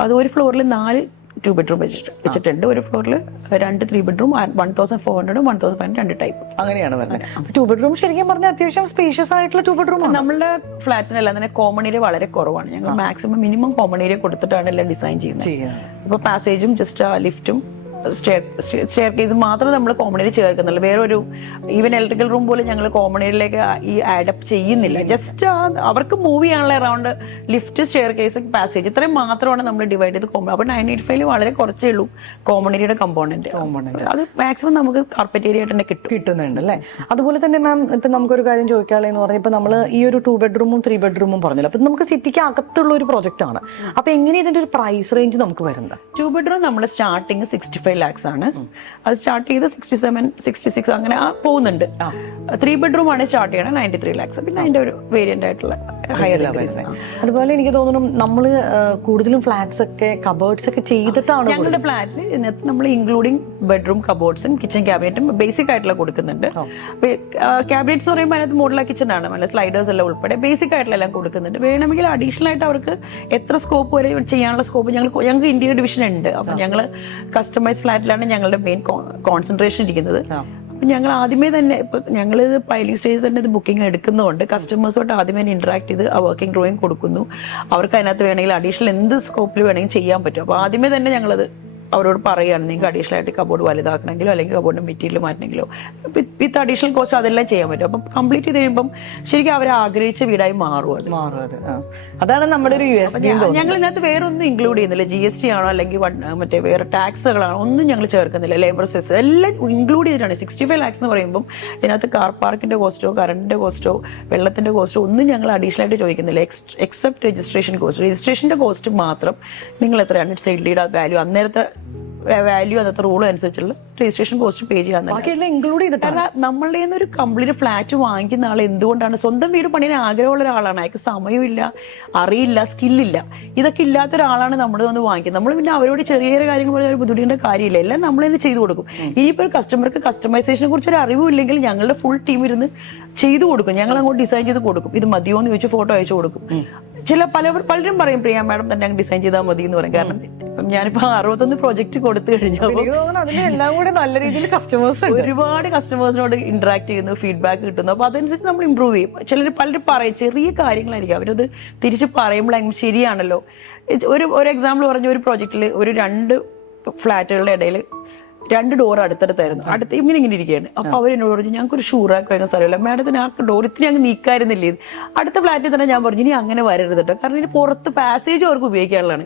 അത് ഒരു ഫ്ലോറിൽ 4 2 ബെഡ്റൂം വെച്ചിട്ടുണ്ട്. ഒരു ഫ്ലോറിൽ 2 3 ബെഡ്റൂം 1400 1500 2 ടൈപ്പ് അങ്ങനെയാണ് വരുന്നത്. 2 ബെഡ്റൂം ശരിക്കും പറഞ്ഞാൽ അത്യാവശ്യം സ്പേഷ്യസ് ആയിട്ടുള്ള 2 ബെഡ്റൂം. നമ്മളുടെ ഫ്ലാറ്റ്സിനെല്ലാം തന്നെ കോമൺ ഏരിയ വളരെ കുറവാണ്. ഞങ്ങൾ മാക്സിമം മിനിമം കോമൺ ഏരിയ കൊടുത്തിട്ടാണ് എല്ലാം ഡിസൈൻ ചെയ്യുന്നത്. ഇപ്പൊ പാസേജും ജസ്റ്റ് ലിഫ്റ്റും സ്റ്റെയർ കേസ് മാത്രമേ നമ്മൾ കോമൺ ഏരിയ ചേർക്കുന്നുള്ളൂ. വേറെ ഒരു ഈവൻ ഇലക്ട്രിക്കൽ റൂം പോലും ഞങ്ങൾ കോമൺ ഏരിയയിലേക്ക് ഈ ആഡപ്പ് ചെയ്യുന്നില്ല. ജസ്റ്റ് അവർക്ക് മൂവ് ചെയ്യാനുള്ള around lift, stair case, passage ഇത്രയും മാത്രമാണ് നമ്മൾ ഡിവൈഡ് ചെയ്ത് കോമൺ. അപ്പോൾ 985 വളരെ കുറച്ചേ ഉള്ളൂ കോമൺ ഏരിയയുടെ കമ്പോണന്റ്. അത് മാക്സിമം നമുക്ക് കാർപ്പറ്റ് ഏരിയ ആയിട്ട് തന്നെ കിട്ടുന്നുണ്ട് അല്ലേ. അതുപോലെ തന്നെ മാം ഇപ്പം നമുക്കൊരു കാര്യം ചോദിക്കാനുള്ളതെന്ന് പറഞ്ഞാൽ ഇപ്പം നമ്മൾ ഈ ഒരു 2 ബെഡ്റൂമും 3 ബെഡ്റൂമും പറഞ്ഞല്ലോ. അപ്പം നമുക്ക് സിറ്റിക്ക് അകത്തുള്ള ഒരു പ്രൊജക്റ്റ് ആണ്. അപ്പം എങ്ങനെ ഇതിന്റെ ഒരു പ്രൈസ് റേഞ്ച് നമുക്ക് വരുന്നത്? 2 ബെഡ്റൂം നമ്മൾ സ്റ്റാർട്ടിങ് 65 lakhs ആണ്. അത് സ്റ്റാർട്ട് ചെയ്ത് 67 66 അങ്ങനെ പോകുന്നുണ്ട്. 3 ബെഡ്റൂം ആണ് സ്റ്റാർട്ട് ചെയ്യണം 93 lakhs. പിന്നെ അതിന്റെ ഒരു വേരിയന്റ് ആയിട്ടുള്ള ഹയർ. അതുപോലെ എനിക്ക് തോന്നുന്നു നമ്മൾ കൂടുതലും ഫ്ലാറ്റ്സ് ഒക്കെ കബേർഡ്സ് ഒക്കെ ചെയ്തിട്ടാണ്. ഞങ്ങളുടെ ഫ്ലാറ്റിൽ ഇതിനകത്ത് നമ്മൾ ഇൻക്ലൂഡിങ് ബെഡ്റൂം കബോർഡ്സും കിച്ചൺ ക്യാബിനറ്റും ബേസിക് ആയിട്ടുള്ള കൊടുക്കുന്നുണ്ട്. ക്യാബിനറ്റ്സ് പറയുമ്പോൾ അതിനകത്ത് മോഡുലാർ കിച്ചൺ ആണ്, നല്ല സ്ലൈഡേഴ്സ് എല്ലാം ഉൾപ്പെടെ ബേസിക് ആയിട്ടുള്ള എല്ലാം കൊടുക്കുന്നുണ്ട്. വേണമെങ്കിൽ അഡീഷണൽ ആയിട്ട് അവർക്ക് എത്ര സ്കോപ്പ് വരെ ചെയ്യാനുള്ള സ്കോപ്പ് ഞങ്ങൾക്ക് ഇന്റീരിയർ ഡിവിഷൻ ഉണ്ട്. അപ്പം ഞങ്ങൾ കസ്റ്റമൈസ് ഫ്ലാറ്റിലാണ് ഞങ്ങളുടെ മെയിൻ കോൺസെൻട്രേഷൻ ഇരിക്കുന്നത്. അപ്പം ഞങ്ങൾ ആദ്യമേ തന്നെ ഇപ്പം ഞങ്ങൾ പൈലിംഗ് സ്റ്റേജിൽ തന്നെ ഇത് ബുക്കിംഗ് എടുക്കുന്നതുകൊണ്ട് കസ്റ്റമേഴ്സുമായിട്ട് ആദ്യമേ ഇന്ററാക്ട് ചെയ്ത് ആ വർക്കിംഗ് ഡ്രോയിങ് കൊടുക്കുന്നു. അവർക്ക് അതിനകത്ത് വേണമെങ്കിൽ അഡീഷണൽ എന്ത് സ്കോപ്പിൽ വേണമെങ്കിൽ ചെയ്യാൻ പറ്റും. അപ്പോൾ ആദ്യമേ തന്നെ ഞങ്ങളത് അവരോട് പറയുകയാണ് നിങ്ങൾക്ക് അഡീഷണൽ ആയിട്ട് കബോർഡ് വലുതാക്കണമെങ്കിലോ അല്ലെങ്കിൽ കബോർഡിന്റെ മെറ്റീരിയൽ മാറ്റണമെങ്കിലോ വിത്ത് അഡീഷണൽ കോസ്റ്റ് അതെല്ലാം ചെയ്യാൻ പറ്റും. അപ്പം കംപ്ലീറ്റ് ചെയ്ത് കഴിയുമ്പം ശരിക്കും അവർ ആഗ്രഹിച്ച വീടായി മാറും അത്. അതാണ് നമ്മുടെ ഒരു ഞങ്ങൾ ഇതിനകത്ത് വേറെ ഒന്നും ഇൻക്ലൂഡ് ചെയ്യുന്നില്ല. GST ആണോ അല്ലെങ്കിൽ മറ്റേ വേറെ ടാക്സുകളാണോ ഒന്നും ഞങ്ങൾ ചേർക്കുന്നില്ല. ലേബർ സെസ് എല്ലാം ഇൻക്ലൂഡ് ചെയ്തിട്ടാണ്. 65 lakhs എന്ന് പറയുമ്പോൾ ഇതിനകത്ത് കാർ പാർക്കിന്റെ കോസ്റ്റോ കറണ്ടിന്റെ കോസ്റ്റോ വെള്ളത്തിന്റെ കോസ്റ്റോ ഒന്നും ഞങ്ങൾ അഡീഷണൽ ആയിട്ട് ചോദിക്കുന്നില്ല. Except registration cost. രജിസ്ട്രേഷന്റെ കോസ്റ്റ് മാത്രം നിങ്ങൾ എത്രയാണ് ഇറ്റ്സ് എൽഡിയുടെ വാല്യൂ അന്നേരത്തെ വാല്യൂ അന്നത്തെ റൂൾ അനുസരിച്ചുള്ള രജിസ്ട്രേഷൻ കോസ്റ്റ് പേ ചെയ്യാൻ ഇൻക്ലൂഡ് ചെയ്തിട്ട്. കാരണം നമ്മളുടെ ഒരു കംപ്ലീറ്റ് ഫ്ലാറ്റ് വാങ്ങിക്കുന്ന ആൾ എന്തുകൊണ്ടാണ് സ്വന്തം വീട് പണിയാൻ ആഗ്രഹമുള്ള ഒരാളാണ്. അയാൾക്ക് സമയമില്ല, അറിയില്ല, സ്കില്ലില്ല, ഇതൊക്കെ ഇല്ലാത്ത ഒരാളാണ് നമ്മൾ വന്ന് വാങ്ങിക്കുന്നത്. നമ്മൾ പിന്നെ അവരോട് ചെറിയ ചെറിയ കാര്യങ്ങൾ പറഞ്ഞാൽ ഒരു ബുദ്ധിമുട്ടേണ്ട കാര്യമില്ല. എല്ലാം നമ്മൾ തന്നെ ചെയ്തു കൊടുക്കും. ഇനിയിപ്പോൾ ഒരു കസ്റ്റമർക്ക് കസ്റ്റമൈസേഷനെ കുറിച്ച് ഒരു അറിവും ഇല്ലെങ്കിൽ ഞങ്ങളുടെ ഫുൾ ടീം ഇരുന്ന് ചെയ്തു കൊടുക്കും. ഞങ്ങൾ അങ്ങോട്ട് ഡിസൈൻ ചെയ്ത് കൊടുക്കും. ഇത് മതിയോ എന്ന് ചോദിച്ച് ഫോട്ടോ അയച്ചു കൊടുക്കും. പലരും പറയും പ്രിയ മാഡം തന്നെ ഡിസൈൻ ചെയ്താൽ മതി എന്ന് പറയും. കാരണം ഞാനിപ്പോ 61 പ്രോജക്റ്റ് കൊടുത്തു കഴിഞ്ഞപ്പോൾ എല്ലാം കൂടെ നല്ല രീതിയിൽ ഒരുപാട് കസ്റ്റമേഴ്സിനോട് ഇന്ററാക്ട് ചെയ്യുന്നു, ഫീഡ്ബാക്ക് കിട്ടുന്നു. അപ്പൊ അതനുസരിച്ച് നമ്മൾ ഇമ്പ്രൂവ് ചെയ്യും. പലരും പറയും ചെറിയ കാര്യങ്ങളായിരിക്കും, അവരത് തിരിച്ച് പറയുമ്പോഴായിരിക്കും ശരിയാണല്ലോ. ഒരു എക്സാമ്പിൾ പറഞ്ഞ ഒരു പ്രോജക്റ്റിൽ ഒരു 2 ഫ്ലാറ്റുകളുടെ ഇടയിൽ 2 ഡോർ അടുത്തടുത്തായിരുന്നു. ഇങ്ങനെ ഇരിക്കുകയാണ്. അപ്പൊ അവരെന്നോട് പറഞ്ഞു ഞങ്ങൾക്ക് ഒരു ഷൂറാക്ക് വാങ്ങാൻ സ്ഥലമില്ല മാഡത്തിന്, ആ ഡോർ ഇത്തിരി അങ്ങ് നീക്കായിരുന്നില്ലേ. അടുത്ത ഫ്ലാറ്റിൽ തന്നെ ഞാൻ പറഞ്ഞു ഇനി അങ്ങനെ വരരുത് കേട്ടോ, കാരണം ഇനി പുറത്ത് പാസേജ് അവർക്ക് ഉപയോഗിക്കാനുള്ളതാണ്.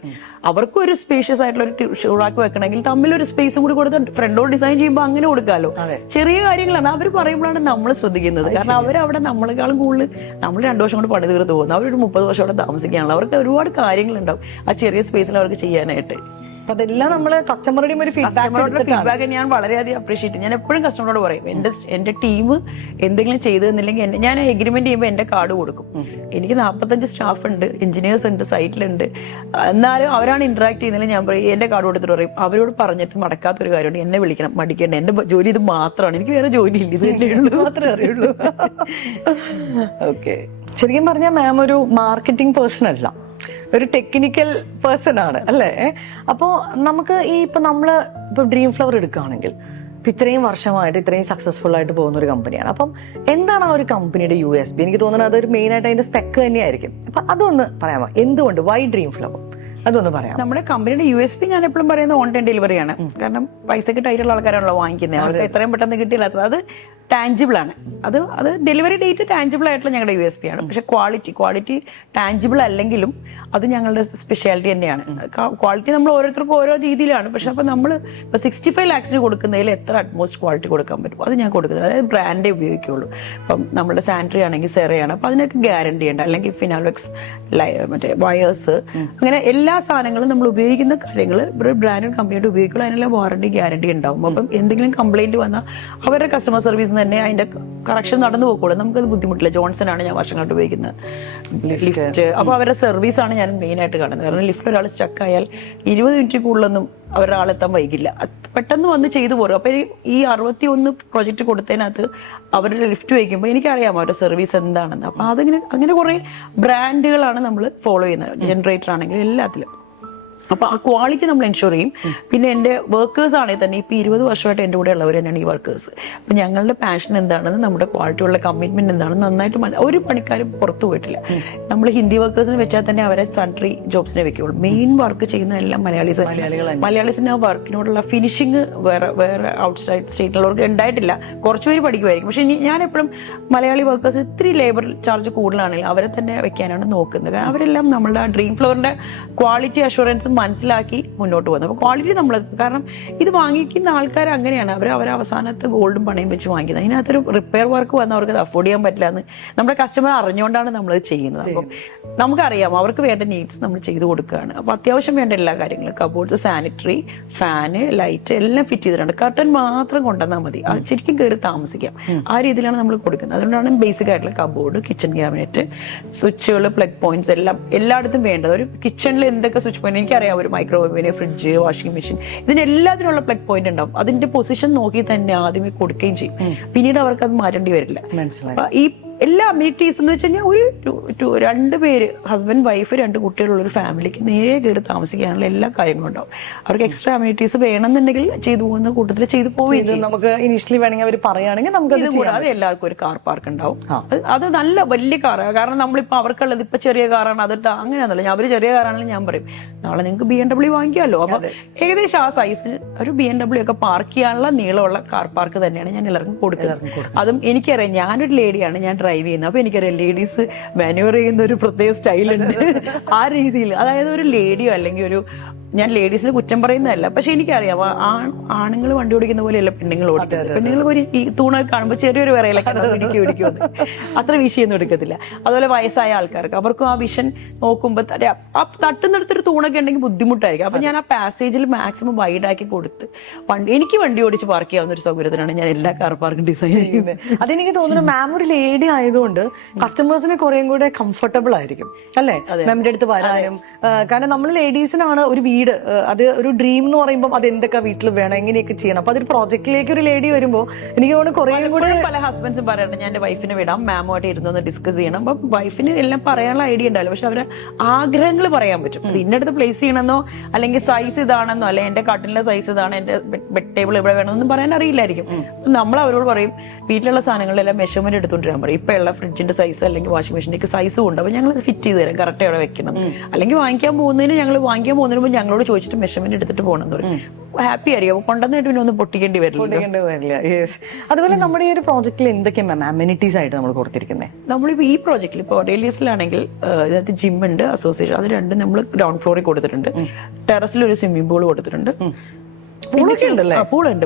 അവർക്കും ഒരു സ്പേഷ്യസ് ആയിട്ടുള്ള ഒരു ഷൂറാക്ക് വെക്കണമെങ്കിൽ തമ്മിലൊരു സ്പേസും കൂടി കൊടുത്ത് ഫ്രണ്ടോട് ഡിസൈൻ ചെയ്യുമ്പോൾ അങ്ങനെ കൊടുക്കാമല്ലോ. ചെറിയ കാര്യങ്ങളാണ് അവർ പറയുമ്പോഴാണ് നമ്മൾ ശ്രദ്ധിക്കുന്നത്. കാരണം അവരവിടെ നമ്മളെക്കാളും കൂടുതൽ നമ്മൾ 2 വർഷം കൊണ്ട് പണി തീർത്ത് പോകുന്നു. അവരൊരു 30 വർഷം അവിടെ താമസിക്കാനുള്ള അവർക്ക് ഒരുപാട് കാര്യങ്ങളുണ്ടാവും ആ ചെറിയ സ്പേസിൽ അവർക്ക് ചെയ്യാനായിട്ട്. അതെല്ലാം നമ്മള് കസ്റ്റമറുടെയും ഒരു ഫീഡ്ബാക്ക് ഞാൻ വളരെയധികം അപ്രീഷിയേറ്റ്. ഞാൻ എപ്പോഴും കസ്റ്റമറോട് പറയും എന്റെ ടീം എന്തെങ്കിലും ചെയ്തു തന്നില്ലെങ്കിൽ ഞാൻ എഗ്രിമെന്റ് ചെയ്യുമ്പോൾ എന്റെ കാർഡ് കൊടുക്കും. എനിക്ക് 45 സ്റ്റാഫ് ഉണ്ട്, എഞ്ചിനീയേഴ്സ് ഉണ്ട്, സൈറ്റിലുണ്ട്. എന്നാലും അവരാണ് ഇന്ററാക്ട് ചെയ്യുന്നതിൽ ഞാൻ പറയും എന്റെ കാർഡ് കൊടുത്തിട്ട് പറയും അവരോട് പറഞ്ഞിട്ട് നടക്കാത്തൊരു കാര്യമുണ്ട്, എന്നെ വിളിക്കണം, മടിക്കേണ്ട, എന്റെ ജോലി ഇത് മാത്രമാണ്, എനിക്ക് വേറെ ജോലി ഇല്ല, ഇത് തന്നെയുള്ളൂ, മാത്രമേ അറിയുള്ളൂ. ഓക്കെ. ശരിക്കും പറഞ്ഞാൽ മാം ഒരു മാർക്കറ്റിംഗ് പേഴ്സൺ അല്ല, ഒരു ടെക്നിക്കൽ പേഴ്സൺ ആണ് അല്ലേ? അപ്പോൾ നമുക്ക് നമ്മള് ഡ്രീം ഫ്ലവർ എടുക്കുകയാണെങ്കിൽ ഇത്രയും വർഷമായിട്ട് ഇത്രയും സക്സസ്ഫുൾ ആയിട്ട് പോകുന്ന ഒരു കമ്പനിയാണ്. അപ്പം എന്താണ് ആ ഒരു കമ്പനിയുടെ USP? എനിക്ക് തോന്നുന്നത് അതൊരു മെയിൻ ആയിട്ട് അതിന്റെ സ്പെക്ക് തന്നെയായിരിക്കും. അപ്പൊ അതൊന്ന് പറയാമോ, എന്തുകൊണ്ട് വൈ ഡ്രീം ഫ്ലവർ, അതൊന്ന് പറയാം. നമ്മുടെ കമ്പനിയുടെ USP ഞാൻ എപ്പോഴും പറയുന്നത് ഓൺ ടൈം ഡെലിവറി ആണ്. കാരണം പൈസക്ക് ടൈറ്റുള്ള ആൾക്കാരാണല്ലോ വാങ്ങിക്കുന്നത്, അവർക്ക് എത്രയും പെട്ടെന്ന് കിട്ടിയില്ലാത്തത്. അത് ടാഞ്ചിബിൾ ആണ്. അത് ഡെലിവറി ഡേറ്റ് ടാഞ്ചിബിൾ ആയിട്ടുള്ള ഞങ്ങളുടെ USP ആണ്. പക്ഷെ ക്വാളിറ്റി ടാഞ്ചിബിൾ അല്ലെങ്കിലും അത് ഞങ്ങളുടെ സ്പെഷ്യാലിറ്റി തന്നെയാണ്. ക്വാളിറ്റി നമ്മൾ ഓരോരുത്തർക്കും ഓരോ രീതിയിലാണ്. പക്ഷെ അപ്പൊ നമ്മൾ ഇപ്പൊ 65 lakhs കൊടുക്കുന്നതിൽ എത്ര അറ്റ്മോസ്റ്റ് ക്വാളിറ്റി കൊടുക്കാൻ പറ്റും അത് ഞാൻ കൊടുക്കുന്നത്. അതായത് ബ്രാൻഡേ ഉപയോഗിക്കുള്ളൂ. ഇപ്പം നമ്മുടെ സാനിറ്ററി ആണെങ്കിൽ സെറയാണ്, അപ്പൊ അതിനൊക്കെ ഗ്യാരണ്ടി ഉണ്ട്. അല്ലെങ്കിൽ ഫിനാലോക്സ് മറ്റേ വയേഴ്സ്, അങ്ങനെ എല്ലാ സാധനങ്ങളും നമ്മൾ ഉപയോഗിക്കുന്ന കാര്യങ്ങൾ ബ്രാൻഡഡ് കമ്പനിയായിട്ട് ഉപയോഗിക്കുള്ളൂ. അതിനെല്ലാം വാറണ്ടി ഗ്യാരണ്ടി ഉണ്ടാവും. അപ്പം എന്തെങ്കിലും കംപ്ലൈന്റ് വന്നാൽ അവരുടെ കസ്റ്റമർ സർവീസ് തന്നെ അതിന്റെ കറക്ഷൻ നടന്നു പോയിക്കോളും. നമുക്കത് ബുദ്ധിമുട്ടില്ല. ജോൺസൺ ആണ് ഞാൻ വർഷങ്ങളായിട്ട് ഉപയോഗിക്കുന്നത് ലിഫ്റ്റ്. അപ്പൊ അവരുടെ സർവീസാണ് ഞാൻ മെയിൻ ആയിട്ട് കാണുന്നത്. കാരണം ലിഫ്റ്റിൽ ഒരാൾ സ്റ്റക്ക് ആയാൽ 20 മിനിറ്റ് കൂടുതലൊന്നും അവരുടെ ആളെത്താൻ വൈകില്ല, പെട്ടെന്ന് വന്ന് ചെയ്തു പോരും. അപ്പൊ ഈ 61 പ്രൊജക്ട് കൊടുത്തതിനകത്ത് അവരുടെ ലിഫ്റ്റ് വയ്ക്കുമ്പോൾ എനിക്കറിയാം അവരുടെ സർവീസ് എന്താണെന്ന്. അപ്പൊ അങ്ങനെ കുറെ ബ്രാൻഡുകളാണ് നമ്മൾ ഫോളോ ചെയ്യുന്നത്, ജനറേറ്റർ ആണെങ്കിലും എല്ലാത്തിലും. അപ്പൊ ആ ക്വാളിറ്റി നമ്മൾ എൻഷുർ ചെയ്യും. പിന്നെ എൻ്റെ വർക്കേഴ്സ് ആണെങ്കിൽ തന്നെ ഇപ്പൊ 20 വർഷമായിട്ട് എൻ്റെ കൂടെ ഉള്ളവർ തന്നെയാണ് ഈ വർക്കേഴ്സ്. അപ്പൊ ഞങ്ങളുടെ പാഷൻ എന്താണെന്ന്, നമ്മുടെ ക്വാളിറ്റിയുള്ള കമ്മിറ്റ്മെന്റ് എന്താണെന്ന് നന്നായിട്ട് ഒരു പണിക്കാരും പുറത്തു പോയിട്ടില്ല. നമ്മൾ ഹിന്ദി വർക്കേഴ്സിനെ വെച്ചാൽ തന്നെ അവരെ സൺട്രി ജോബ്സിനെ വെക്കുള്ളൂ. മെയിൻ വർക്ക് ചെയ്യുന്ന എല്ലാം മലയാളീസിന് ആ വർക്കിനോടുള്ള ഫിനിഷിങ് വേറെ ഔട്ട്സൈഡ് സ്റ്റേറ്റിലുള്ളവർക്ക് ഉണ്ടായിട്ടില്ല. കുറച്ചുപേര് പഠിക്കുമായിരിക്കും. പക്ഷെ ഞാൻ എപ്പോഴും മലയാളി വർക്കേഴ്സിന് ഇത്തിരി ലേബർ ചാർജ് കൂടുതലാണെങ്കിൽ അവരെ തന്നെ വെക്കാനാണ് നോക്കുന്നത്. അവരെല്ലാം നമ്മളുടെ ഡ്രീം ഫ്ലവറിന്റെ ക്വാളിറ്റി അഷുറൻസ് മനസ്സിലാക്കി മുന്നോട്ട് പോകുന്നത്. അപ്പോൾ ക്വാളിറ്റി നമ്മൾ, കാരണം ഇത് വാങ്ങിക്കുന്ന ആൾക്കാർ അങ്ങനെയാണ്, അവർ അവസാനത്തെ ഗോൾഡും പണയും വെച്ച് വാങ്ങിക്കുന്നത്. അതിനകത്തൊരു റിപ്പയർ വർക്ക് വന്നാൽ അവർക്ക് അത് അഫോർഡ് ചെയ്യാൻ പറ്റില്ല എന്ന് നമ്മുടെ കസ്റ്റമർ അറിഞ്ഞുകൊണ്ടാണ് നമ്മളത് ചെയ്യുന്നത്. അപ്പം നമുക്കറിയാം അവർക്ക് വേണ്ട നീഡ്സ് നമ്മൾ ചെയ്ത് കൊടുക്കുകയാണ്. അപ്പോൾ അത്യാവശ്യം വേണ്ട എല്ലാ കാര്യങ്ങളും, കബോർഡ്സ്, സാനിറ്ററി, ഫാന്, ലൈറ്റ് എല്ലാം ഫിറ്റ് ചെയ്തിട്ടുണ്ട്. കർട്ടൻ മാത്രം കൊണ്ടുവന്നാൽ മതി, അത് ശരിക്കും കയറി താമസിക്കാം. ആ രീതിയിലാണ് നമ്മൾ കൊടുക്കുന്നത്. അതുകൊണ്ടാണ് ബേസിക് ആയിട്ടുള്ള കബോർഡ്, കിച്ചൺ ക്യാബിനറ്റ്, സ്വിച്ചുകൾ, പ്ലഗ് പോയിന്റ്സ് എല്ലാം എല്ലായിടത്തും വേണ്ടത്. ഒരു കിച്ചണിൽ എന്തൊക്കെ സ്വിച്ച് പോയിന്റ് എനിക്കറിയാം, ഒരു മൈക്രോവേവിന്, ഫ്രിഡ്ജ്, വാഷിംഗ് മെഷീൻ, ഇതിനെല്ലാത്തിനുള്ള പ്ലഗ് പോയിന്റ് ഉണ്ടാവും. അതിന്റെ പൊസിഷൻ നോക്കി തന്നെ ആദ്യമേ കൊടുക്കുകയും ചെയ്യും. പിന്നീട് അവർക്ക് അത് മാറ്റേണ്ടി വരില്ല. ഈ എല്ലാ അമ്യൂണിറ്റീസ് എന്ന് വെച്ച് കഴിഞ്ഞാൽ രണ്ട് പേര്, ഹസ്ബൻഡ് വൈഫ് 2 കുട്ടികളുള്ള ഒരു ഫാമിലിക്ക് നേരെ കയറി താമസിക്കാനുള്ള എല്ലാ കാര്യങ്ങളും ഉണ്ടാവും. അവർക്ക് എക്സ്ട്രാ അമ്യൂണിറ്റീസ് വേണമെന്നുണ്ടെങ്കിൽ ചെയ്തു പോകുന്ന കൂട്ടത്തിൽ ചെയ്തു പോവുകയും ചെയ്യും. നമുക്ക് ഇനീഷ്യലി വേണമെങ്കിൽ അവർ പറയുകയാണെങ്കിൽ നമുക്ക് ഇത് കൂടാതെ എല്ലാവർക്കും ഒരു കാർ പാർക്ക് ഉണ്ടാവും. അത് നല്ല വലിയ കാറാണ്. കാരണം നമ്മളിപ്പോൾ അവർക്കുള്ളത് ഇപ്പൊ ചെറിയ കാറാണ് അതിട്ട് അങ്ങനെയാണല്ലോ. അവർ ചെറിയ കാറാണെങ്കിലും ഞാൻ പറയും നാളെ നിങ്ങൾക്ക് BMW വാങ്ങിക്കാമല്ലോ. അപ്പൊ ഏകദേശം ആ സൈസിന് ഒരു BMW ഒക്കെ പാർക്ക് ചെയ്യാനുള്ള നീളമുള്ള കാർ പാർക്ക് തന്നെയാണ് ഞാൻ എല്ലാവർക്കും കൊടുക്കുന്നത്. അതും എനിക്കറിയാം, ഞാനൊരു ലേഡിയാണ്, ഞാൻ ഡ്രൈവ് ചെയ്യുന്നത്. അപ്പൊ എനിക്കറിയാം ലേഡീസ് മാനുവർ ചെയ്യുന്ന ഒരു പ്രത്യേക സ്റ്റൈലുണ്ട്. ആ രീതിയിൽ, അതായത് ഒരു ലേഡിയോ അല്ലെങ്കിൽ ഞാൻ ലേഡീസിന് കുറ്റം പറയുന്നതല്ല, പക്ഷെ എനിക്കറിയാം ആണുങ്ങൾ വണ്ടി ഓടിക്കുന്ന പോലെയല്ല പെണ്ണുങ്ങൾ ഓടിക്കുന്നത്. പെണ്ണുങ്ങൾ ഒരു ഈ തൂണൊക്കെ കാണുമ്പോൾ ചെറിയൊരു വിറയിലൊക്കെ പിടിക്കും, അത്ര വീശിയൊന്നും എടുക്കത്തില്ല. അതുപോലെ വയസ്സായ ആൾക്കാർക്ക് അവർക്കും ആ വിഷൻ നോക്കുമ്പോൾ ആ തട്ടുന്നിടത്തൊരു തൂണൊക്കെ ഉണ്ടെങ്കിൽ ബുദ്ധിമുട്ടായിരിക്കും. അപ്പൊ ഞാൻ ആ പാസേജിൽ മാക്സിമം വൈഡാക്കി കൊടുത്ത് എനിക്ക് വണ്ടി ഓടിച്ച് പാർക്ക് ചെയ്യാവുന്ന ഒരു സൗകര്യത്തിനാണ് ഞാൻ എല്ലാ കാർ പാർക്കും ഡിസൈൻ ചെയ്യുന്നത്. അതെനിക്ക് തോന്നുന്നു മാം ഒരു ലേഡി ആയതുകൊണ്ട് കസ്റ്റമേഴ്സിന് കുറേയും കൂടെ കംഫർട്ടബിൾ ആയിരിക്കും അല്ലേ മാമിന്റെ അടുത്ത് വരാനും. കാരണം നമ്മൾ ലേഡീസിനാണ് ഒരു വീട്, അത് ഒരു ഡ്രീം എന്ന് പറയുമ്പോൾ അത് എന്തൊക്കെ വീട്ടിൽ വേണം, എങ്ങനെയൊക്കെ ചെയ്യണം. അപ്പൊ അതൊരു പ്രോജക്റ്റിലേക്ക് ഒരു ലേഡി വരുമ്പോൾ എനിക്ക് തോന്നുന്നു കുറേയും കൂടെ പല ഹസ്ബൻഡ്സും പറയാറുണ്ട് ഞാൻ എന്റെ വൈഫിനെ വിടാം, മാമുമായിട്ട് ഇരുന്നൊന്ന് ഡിസ്കസ് ചെയ്യണം. അപ്പൊ വൈഫിന് എല്ലാം പറയാനുള്ള ഐഡിയ ഉണ്ടാവില്ല, പക്ഷെ അവരെ ആഗ്രഹങ്ങൾ പറയാൻ പറ്റും. അത് ഇന്നടുത്ത് പ്ലേസ് ചെയ്യണമെന്നോ അല്ലെങ്കിൽ സൈസ് ഇതാണെന്നോ അല്ലെങ്കിൽ എന്റെ കട്ടിലിന്റെ സൈസ് ഇതാണ്, എന്റെ ബെഡ് ടേബിൾ ഇവിടെ വേണമെന്നൊന്നും പറയാൻ അറിയില്ലായിരിക്കും. നമ്മൾ അവരോട് പറയും വീട്ടിലുള്ള സാധനങ്ങളെല്ലാം മെഷർമെന്റ് എടുത്തുകൊണ്ടിരാൻ പറയും. ഇപ്പൊ ഉള്ള ഫ്രിഡ്ജിന്റെ സൈസ് അല്ലെങ്കിൽ വാഷിംഗ് മെഷീന്റെ സൈസും ഉണ്ട്, അപ്പൊ ഞങ്ങൾ ഫിറ്റ് ചെയ്ത് തരാം, കറക്റ്റ് അവിടെ വെക്കണം. അല്ലെങ്കിൽ വാങ്ങിക്കാൻ പോകുന്നതിന് മുമ്പ് ഞങ്ങളോട് ചോദിച്ചിട്ട് മെഷർമെന്റ് എടുത്തിട്ട് പോകണം എന്ന് പറയും. ഹാപ്പി ആയിരിക്കും. കൊണ്ടുവന്നിട്ട് പിന്നെ ഒന്ന് പൊട്ടിക്കേണ്ടി വരില്ല. അതുപോലെ നമ്മുടെ ഈ ഒരു പ്രോജക്റ്റിൽ എന്തൊക്കെയാണ് അമ്യൂണിറ്റീസ് ആയിട്ട് നമ്മൾ കൊടുത്തിരിക്കുന്നത്? നമ്മളിപ്പോൾ ഈ പ്രോജക്റ്റിൽ ഇപ്പോൾ ഓറേലിയസിലാണെങ്കിൽ ഇതിനകത്ത് ജിം ഉണ്ട്, അസോസിയേഷൻ, അത് രണ്ടും നമ്മൾ ഗ്രൗണ്ട് ഫ്ലോറിൽ കൊടുത്തിട്ടുണ്ട്. ടെറസിൽ ഒരു സ്വിമ്മിംഗ് പൂൾ കൊടുത്തിട്ടുണ്ട്. പൂളുണ്ട്.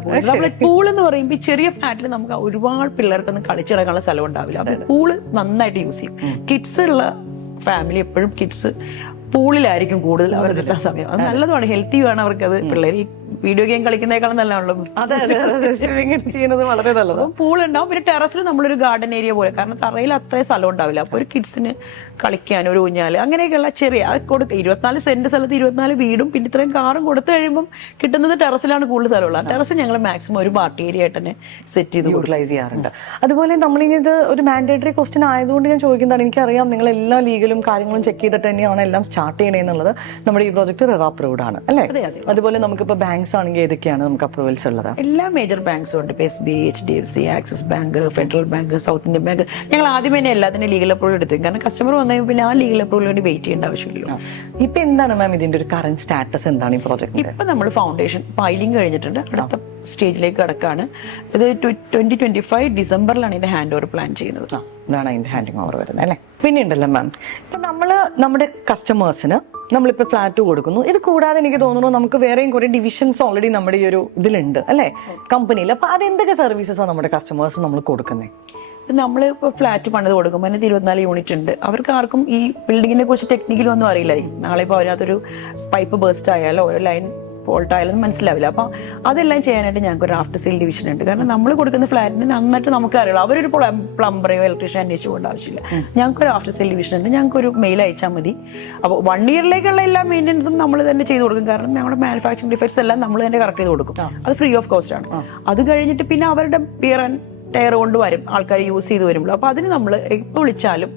പൂൾ എന്ന് പറയുമ്പോൾ ചെറിയ ഫ്ലാറ്റിൽ നമുക്ക് ഒരുപാട് പിള്ളേർക്കൊന്നും കളിച്ചിടക്കാനുള്ള സ്ഥലം ഉണ്ടാവില്ല. അപ്പൊ പൂള് നന്നായിട്ട് യൂസ് ചെയ്യും. കിഡ്സ് ഉള്ള ഫാമിലി എപ്പോഴും കിഡ്സ് പൂളിലായിരിക്കും കൂടുതൽ അവർക്ക് കിട്ടാൻ സമയം. അത് നല്ലതാണ്, ഹെൽത്തി ആണ് അവർക്ക്. അത് പിള്ളേർ ഈ വീഡിയോ ഗെയിം കളിക്കുന്നേക്കാളും നല്ലതാണല്ലോ ചെയ്യുന്നത്, വളരെ നല്ലത്. പൂൾ ഉണ്ടാവും. പിന്നെ ടെറസിൽ നമ്മളൊരു ഗാർഡൻ ഏരിയ പോലെ, കാരണം തറയിൽ അത്രയും സ്ഥലം ഉണ്ടാവില്ല. അപ്പൊ ഒരു കിഡ്സിന് കളിക്കാൻ ഒരു ഊഞ്ഞാല് അങ്ങനെയൊക്കെയുള്ള ചെറിയ 24 സെന്റ് സ്ഥലത്ത് 24 വീടും പിന്നെ ഇത്രയും കാറും കൊടുത്തു കഴിയുമ്പോൾ കിട്ടുന്നത് ടെറസിലാണ് കൂടുതൽ സ്ഥലമുള്ളത്. ടെറസ് ഞങ്ങൾ മാക്സിമം ഒരു പാർട്ടി ഏരിയ ആയിട്ട് തന്നെ സെറ്റ് ചെയ്ത് യൂട്ടിലൈസ് ചെയ്യാറുണ്ട്. അതുപോലെ നമ്മളിനി ഇത് ഒരു മാൻഡേറ്ററി ക്വസ്റ്റ്യൻ ആയതുകൊണ്ട് ഞാൻ ചോദിക്കുന്നതാണ്. എനിക്കറിയാം നിങ്ങൾ എല്ലാ ലീഗലും കാര്യങ്ങളും ചെക്ക് ചെയ്തിട്ട് തന്നെയാണ് എല്ലാം സ്റ്റാർട്ട് ചെയ്യണേന്നുള്ളത്. നമ്മുടെ ഈ പ്രോജക്ട് റെറ അപ്രൂവ്ഡ് ആണ് അല്ലേ? അതുപോലെ നമുക്കിപ്പോൾ ബാങ്ക്സ് ആണെങ്കിൽ ഏതൊക്കെയാണ് നമുക്ക് അപ്രൂവൽസ് ഉള്ളത്? എല്ലാ മേജർ ബാങ്ക്സും ഉണ്ട്. SBI, HDFC, axis bank, federal bank, south Indian bank. ഞങ്ങൾ ആദ്യം തന്നെ എല്ലാത്തിനും ലീഗൽ അപ്രൂവൽ എടുത്തു, കാരണം കസ്റ്റമർ വന്നാൽ പിന്നെ ആ ലീഗൽ അപ്രൂവൽ വേണ്ടി വെയിറ്റ് ചെയ്യേണ്ട ആവശ്യമില്ല. ഇപ്പൊ എന്താണ് മാം ഇതിന്റെ ഒരു കറന്റ് സ്റ്റാറ്റസ് എന്താണ് ഈ പ്രോജക്റ്റ്? ഇപ്പൊ നമ്മൾ ഫൗണ്ടേഷൻ ഫയലിംഗ് കഴിഞ്ഞിട്ടുണ്ട്, അടുത്ത സ്റ്റേജിലേക്ക് കടക്കാണ്. ഇത് 2025 ഡിസംബറിലാണ് ഇതിന്റെ ഹാൻഡ് ഓവർ പ്ലാൻ ചെയ്യുന്നത്. ഇതാണ് അതിന്റെ ഹാൻഡിങ് ഓവർ വരുന്നത് അല്ലേ? പിന്നെ ഉണ്ടല്ലോ മാം, ഇപ്പൊ നമ്മുടെ കസ്റ്റമേഴ്സിന് നമ്മളിപ്പോ ഫ്ലാറ്റ് കൊടുക്കുന്നു. ഇത് കൂടാതെ എനിക്ക് തോന്നുന്നു നമുക്ക് വേറെയും കുറെ ഡിവിഷൻസ് ഓൾറെഡി നമ്മുടെ ഈ ഒരു ഇതിലുണ്ട് അല്ലെ കമ്പനിയിൽ. അപ്പൊ അതെന്തൊക്കെ സർവീസസാണ് നമ്മുടെ കസ്റ്റമേഴ്സ് നമ്മൾ കൊടുക്കുന്നത്? നമ്മളിപ്പോൾ ഫ്ലാറ്റ് പണിത് കൊടുക്കുമ്പോൾ അതിനകത്ത് 24 യൂണിറ്റ് ഉണ്ട്. അവർക്ക് ആർക്കും ഈ ബിൽഡിങ്ങിനെ കുറിച്ച് ടെക്നിക്കലും ഒന്നും അറിയില്ലായിരിക്കും. നാളെ ഇപ്പോൾ അതിനകത്തൊരു പൈപ്പ് ബേസ്റ്റ് ആയാലോ ഒരു ലൈൻ ഫോൾട്ട് ആയാലും മനസ്സിലാവില്ല. അപ്പം അതെല്ലാം ചെയ്യാനായിട്ട് ഞങ്ങൾക്ക് ഒരു ആഫ്റ്റർ സെയിൽ ഡിവിഷൻ ഉണ്ട്. കാരണം നമ്മൾ കൊടുക്കുന്ന ഫ്ലാറ്റിന് നന്നായിട്ട് നമുക്ക് അറിയാം. അവരൊരു പ്ലംബറെയോ ഇലക്ട്രീഷ്യൻ അന്വേഷിച്ച് പോകേണ്ട ആവശ്യമില്ല. ഞങ്ങൾക്കൊരു ആഫ്റ്റർ സെയിൽ ഡിവിഷൻ ഉണ്ട്. ഞങ്ങൾക്കൊരു മെയിൽ അയച്ചാൽ മതി. അപ്പോൾ 1 ഇയറിലേക്കുള്ള എല്ലാ മെയിൻ്റനൻസും നമ്മൾ തന്നെ ചെയ്ത് കൊടുക്കും. കാരണം ഞങ്ങളുടെ മാനുഫാക്ചറിംഗ് ഡിഫക്ട്സ് എല്ലാം നമ്മൾ തന്നെ കറക്റ്റ് ചെയ്ത് കൊടുക്കും. അത് ഫ്രീ ഓഫ് കോസ്റ്റ് ആണ്. അത് കഴിഞ്ഞിട്ട് പിന്നെ അവരുടെ പിയർ ആൻഡ് ടയർ കൊണ്ട് വരും ആൾക്കാർ യൂസ് ചെയ്ത് വരുമ്പോൾ. അപ്പോൾ അതിന് നമ്മൾ എപ്പോൾ വിളിച്ചാലും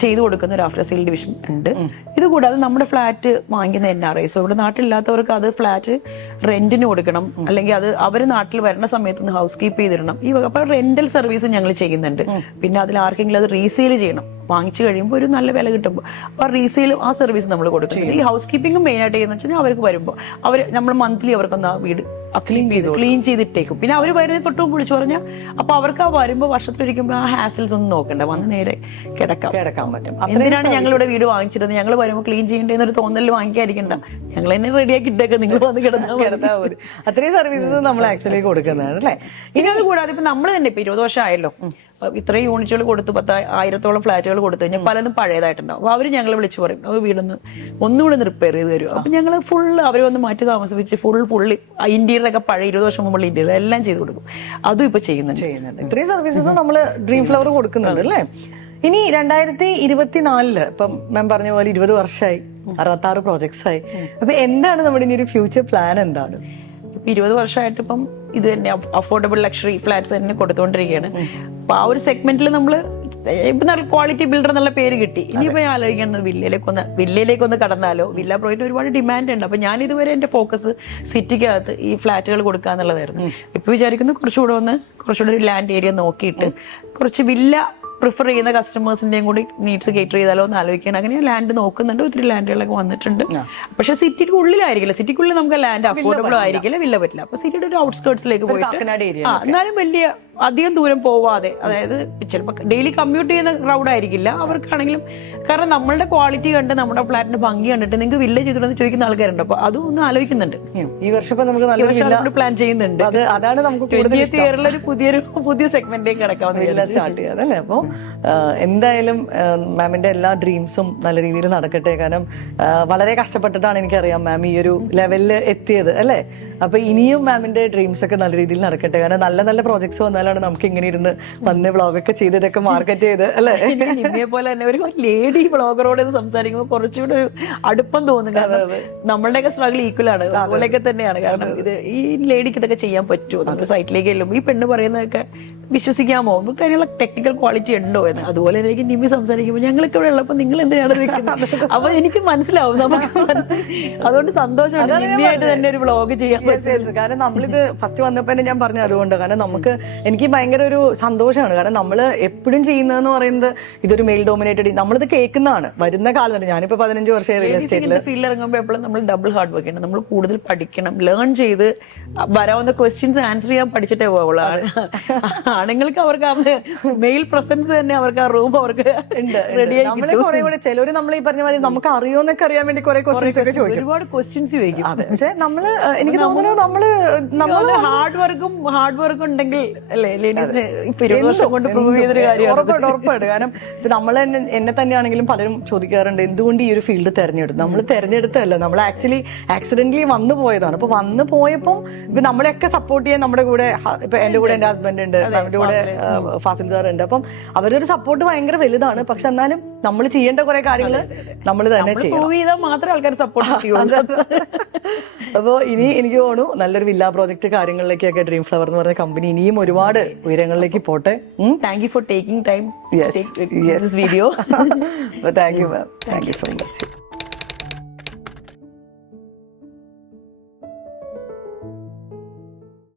ചെയ്തു കൊടുക്കുന്ന ഒരു ആഫ്റ്റർ സെയിൽ ഡിവിഷൻ ഉണ്ട്. ഇതുകൂടാതെ നമ്മുടെ ഫ്ലാറ്റ് വാങ്ങിക്കുന്ന NRIs, ഇവിടെ നാട്ടിലില്ലാത്തവർക്ക് അത് ഫ്ലാറ്റ് റെന്റിന് കൊടുക്കണം, അല്ലെങ്കിൽ അത് അവർ നാട്ടിൽ വരുന്ന സമയത്ത് ഒന്ന് ഹൗസ് കീപ്പ് ചെയ്തിടണം. ഈ അപ്പോൾ റെന്റൽ സർവീസ് ഞങ്ങൾ ചെയ്യുന്നുണ്ട്. പിന്നെ അതിൽ ആർക്കെങ്കിലും അത് റീസെയിൽ ചെയ്യണം, വാങ്ങിച്ചു കഴിയുമ്പോൾ ഒരു നല്ല വില കിട്ടുമ്പോൾ അപ്പോൾ റീസെയിലും ആ സർവീസ് നമ്മൾ കൊടുക്കും. ഈ ഹൗസ് കീപ്പിംഗും മെയിനായിട്ട് ചെയ്യുന്നത് വെച്ചാൽ അവർക്ക് വരുമ്പോൾ നമ്മൾ മന്ത്ലി അവർക്കൊന്ന് ആ വീട് ക്ലീൻ ചെയ്തിട്ടേക്കും. പിന്നെ അവർ വരുന്നത് തൊട്ട് വിളിച്ചു പറഞ്ഞാൽ അപ്പൊ അവർക്ക് ആ വരുമ്പോൾ വർഷത്തിലൊരിക്കുമ്പോൾ ആ ഹാസിൽസ് ഒന്നും നോക്കണ്ട, വന്ന് നേരെ കിടക്കാൻ പറ്റും. എന്തിനാണ് ഞങ്ങളിവിടെ വീട് വാങ്ങിച്ചിരുന്നത്, ഞങ്ങൾ വരുമ്പോൾ ക്ലീൻ ചെയ്യേണ്ടതെന്നൊരു തോന്നലിൽ വാങ്ങിക്കാതിരിക്കണ്ട, ഞങ്ങൾ തന്നെ റെഡിയാക്കി ഇട്ടേക്ക്, നിങ്ങൾ വന്ന് കിടന്നാൽ മതി. അത്രയും സർവീസസ് നമ്മൾ ആക്ച്വലി കൊടുക്കുന്നതാണ് അല്ലേ? ഇനി അത് കൂടാതെ ഇപ്പൊ നമ്മൾ തന്നെ ഇപ്പൊ 20 വർഷം ആയല്ലോ, ഇത്രയും യൂണിറ്റുകൾ കൊടുത്തു, 10,000-ഓളം ഫ്ലാറ്റുകൾ കൊടുത്തു കഴിഞ്ഞാൽ പലതും പഴയതായിട്ടുണ്ടാവും. അപ്പോൾ അവർ ഞങ്ങൾ വിളിച്ചു പറയും വീടൊന്ന് ഒന്നുകൂടെ റിപ്പയർ ചെയ്ത് തരും. അപ്പം ഞങ്ങൾ ഫുള്ള് അവരെ വന്ന് മാറ്റി താമസിപ്പിച്ച് ഫുള്ള് ഇന്റീരിയറൊക്കെ പഴയ 20 വർഷം മുമ്പുള്ള ഇന്റീരിയർ എല്ലാം ചെയ്ത് കൊടുക്കും. അതും ഇപ്പൊ ചെയ്യുന്നുണ്ട്. ഇത്രയും സർവീസസ് നമ്മൾ ഡ്രീം ഫ്ലവർ കൊടുക്കുന്നുണ്ട് അല്ലേ? ഇനി 2024 ഇപ്പം മാം പറഞ്ഞ പോലെ 20 വർഷമായി, 66 പ്രോജക്ട്സ് ആയി. അപ്പൊ എന്താണ് നമ്മുടെ ഇനി ഒരു ഫ്യൂച്ചർ പ്ലാൻ എന്താണ്? 20 വർഷമായിട്ട് ഇപ്പം ഇത് തന്നെ അഫോർഡബിൾ ലക്ഷറി ഫ്ലാറ്റ്സ് തന്നെ കൊടുത്തുകൊണ്ടിരിക്കുകയാണ്. അപ്പൊ ആ ഒരു സെഗ്മെന്റിൽ നമ്മൾ ഇപ്പൊ നല്ല ക്വാളിറ്റി ബിൽഡർ എന്നുള്ള പേര് കിട്ടി. ഇനിയിപ്പോ ഞാൻ ആലോചിക്കുന്നത് വില്ലയിലേക്കൊന്ന് കടന്നാലോ. വില്ല പ്രോജക്റ്റ് ഒരുപാട് ഡിമാൻഡ് ഉണ്ട്. അപ്പൊ ഞാൻ ഇതുവരെ എന്റെ ഫോക്കസ് സിറ്റിക്കകത്ത് ഈ ഫ്ലാറ്റുകൾ കൊടുക്കുക എന്നുള്ളതായിരുന്നു. ഇപ്പൊ വിചാരിക്കുന്നു കുറച്ചുകൂടെ ഒരു ലാൻഡ് ഏരിയ നോക്കിയിട്ട് കുറച്ച് വില്ല പ്രിഫർ ചെയ്യുന്ന കസ്റ്റമേഴ്സിന്റെയും കൂടി നീഡ്സ് കേറ്റർ ചെയ്താലോ എന്ന് ആലോചിക്കണം. അങ്ങനെ ലാൻഡ് നോക്കുന്നുണ്ട്. ഒത്തിരി ലാൻഡുകളൊക്കെ വന്നിട്ടുണ്ട്. പക്ഷെ സിറ്റിക്ക് ഉള്ളിലായിരിക്കില്ല. സിറ്റിക്കുള്ളിൽ നമുക്ക് ലാൻഡ് അഫോർഡബിൾ ആയിരിക്കില്ല, വില്ല പറ്റില്ല. അപ്പൊ സിറ്റിയുടെ ഒരു ഔട്ട്സ്കേർട്സിലേക്ക് പോയിട്ട് എന്നാലും വലിയ അധികം ദൂരം പോവാതെ, അതായത് ചിലപ്പോൾ ഡെയിലി കമ്മ്യൂട്ട് ചെയ്യുന്ന ക്രൗഡ് ആയിരിക്കില്ല അവർക്കാണെങ്കിലും. കാരണം നമ്മളുടെ ക്വാളിറ്റി കണ്ട് നമ്മുടെ ഫ്ലാറ്റിന്റെ ഭംഗി കണ്ടിട്ട് നിങ്ങൾക്ക് വില്ല ചെയ്തിട്ടുണ്ടെന്ന് ചോദിക്കുന്ന ആൾക്കാരുണ്ട്. അപ്പൊ അതും ഒന്ന് ആലോചിക്കുന്നുണ്ട്. ഈ വർഷം നമുക്ക് പ്ലാൻ ചെയ്യുന്നുണ്ട്. അതാണ് നമുക്ക് ഒരു പുതിയ സെഗ്മെന്റിലേക്ക് കിടക്കാവുന്ന സ്റ്റാർട്ട് ചെയ്യാം അല്ലേ. അപ്പോൾ എന്തായാലും മാമിന്റെ എല്ലാ ഡ്രീംസും നല്ല രീതിയിൽ നടക്കട്ടെ. കാരണം വളരെ കഷ്ടപ്പെട്ടിട്ടാണ് എനിക്കറിയാം മാം ഈ ഒരു ലെവലിൽ എത്തിയത് അല്ലേ. അപ്പൊ ഇനിയും മാമിന്റെ ഡ്രീംസ് ഒക്കെ നല്ല രീതിയിൽ നടക്കട്ടെ. കാരണം നല്ല നല്ല പ്രോജക്ട്സ് വന്നാലാണ് നമുക്ക് ഇങ്ങനെ ഇരുന്ന് വന്ന് വ്ളോഗൊക്കെ ചെയ്ത് ഇതൊക്കെ മാർക്കറ്റ് ചെയ്ത് അല്ലേ. ഇതേ പോലെ തന്നെ ഒരു ലേഡി വ്ളോഗറോട് സംസാരിക്കുമ്പോൾ കുറച്ചുകൂടെ ഒരു അടുപ്പം തോന്നും. കാരണം നമ്മളുടെയൊക്കെ സ്ട്രഗിൾ ഈക്വൽ ആണ്, അതുപോലെയൊക്കെ തന്നെയാണ്. കാരണം ഇത് ഈ ലേഡിക്ക് ഇതൊക്കെ ചെയ്യാൻ പറ്റുമോ, നമ്മുടെ സൈറ്റിലേക്ക് ചെല്ലുമ്പോൾ ഈ പെണ്ണ് പറയുന്നതൊക്കെ വിശ്വസിക്കാമോ, നമുക്ക് അതിനുള്ള ടെക്നിക്കൽ ക്വാളിറ്റി ഉണ്ടോ എന്ന്. അതുപോലെ എനിക്ക് നിമി സംസാരിക്കുമ്പോൾ ഞങ്ങൾക്ക് ഇവിടെ ഉള്ളപ്പോൾ നിങ്ങൾ എന്തിനാണ് നിൽക്കുന്നത്, അപ്പൊ എനിക്ക് മനസ്സിലാവും, നമുക്ക് അതുകൊണ്ട് സന്തോഷമാണ് നിമ്മിയായിട്ട് തന്നെ ഒരു വ്ളോഗ് ചെയ്യാൻ പറ്റും. കാരണം നമ്മളിത് ഫസ്റ്റ് വന്നപ്പോ തന്നെ ഞാൻ പറഞ്ഞു അതുകൊണ്ട്. കാരണം എനിക്ക് ഭയങ്കര ഒരു സന്തോഷമാണ്. കാരണം നമ്മൾ എപ്പോഴും ചെയ്യുന്നതെന്ന് പറയുന്നത് ഇതൊരു മെയിൽ ഡോമിനേറ്റഡ്, നമ്മളിത് കേൾക്കുന്നതാണ് വരുന്ന കാലം. ഞാനിപ്പോ 15 വർഷം റിയൽ എസ്റ്റേറ്റിൽ ഫീൽഡിൽ ഇറങ്ങുമ്പോൾ എപ്പോഴും നമ്മൾ ഡബിൾ ഹാർഡ് വർക്ക് ചെയ്യണം. നമ്മൾ കൂടുതൽ പഠിക്കണം, ലേൺ ചെയ്ത് വരാവുന്ന ക്വസ്റ്റ്യൻസ് ആൻസർ ചെയ്യാൻ പഠിച്ചിട്ടേ പോകുള്ളൂ. ആണുങ്ങൾക്ക് അവർക്ക് മെയിൽ പ്രസൻസ് തന്നെ അവർക്ക് ആ റൂം അവർക്ക് ചിലവര് നമ്മൾ ഈ പറഞ്ഞ മാതിരി നമുക്ക് അറിയോന്നൊക്കെ അറിയാൻ വേണ്ടി കുറെ ക്വസ്റ്റ്യൻസ് ഒക്കെ ചോദിക്കും, ഒരുപാട് ക്വസ്റ്റ്യൻസ് ചോദിക്കും. പക്ഷെ നമ്മള് എനിക്ക് തോന്നുന്നു നമ്മള് ഹാർഡ് വർക്കും ഉണ്ടെങ്കിൽ അല്ലേ ലേഡീസിന് 20 വർഷം കൊണ്ട് പ്രൂവ് ചെയ്തൊരു കാര്യമാണ്. ഉറപ്പായിട്ട്. കാരണം ഇപ്പൊ നമ്മൾ എന്നെ തന്നെയാണെങ്കിലും പലരും ചോദിക്കാറുണ്ട് എന്തുകൊണ്ട് ഈ ഒരു ഫീൽഡ് തെരഞ്ഞെടുത്തു. നമ്മൾ തെരഞ്ഞെടുത്തല്ല, നമ്മൾ ആക്ച്വലി ആക്സിഡന്റലി വന്നു പോയതാണ്. അപ്പൊ വന്നു പോയപ്പോൾ ഇപ്പൊ നമ്മളെയൊക്കെ സപ്പോർട്ട് ചെയ്യാൻ നമ്മുടെ കൂടെ ഇപ്പൊ എന്റെ കൂടെ എന്റെ ഹസ്ബൻഡ് ഉണ്ട്, നമ്മുടെ കൂടെ ഫാസിൽ സാർ ഉണ്ട്. അപ്പം അവരൊരു സപ്പോർട്ട് ഭയങ്കര വലുതാണ്. പക്ഷെ എന്നാലും നമ്മൾ ചെയ്യേണ്ട കുറെ കാര്യങ്ങൾ നമ്മൾ തന്നെ ചെയ്യണം, മാത്രമേ ആൾക്കാർ സപ്പോർട്ട് ചെയ്യുള്ളൂ. അപ്പോൾ ഇനി എനിക്ക് തോന്നുന്നു നല്ലൊരു വില്ല പ്രോജക്ട് കാര്യങ്ങളിലേക്കൊക്കെ ഡ്രീം ഫ്ലവർ എന്ന് പറഞ്ഞ കമ്പനി ഇനിയും ഒരുപാട് ഉയരങ്ങളിലേക്ക് പോട്ടെ. Thank you for taking time this video. Thank you ma'am, thank you so much.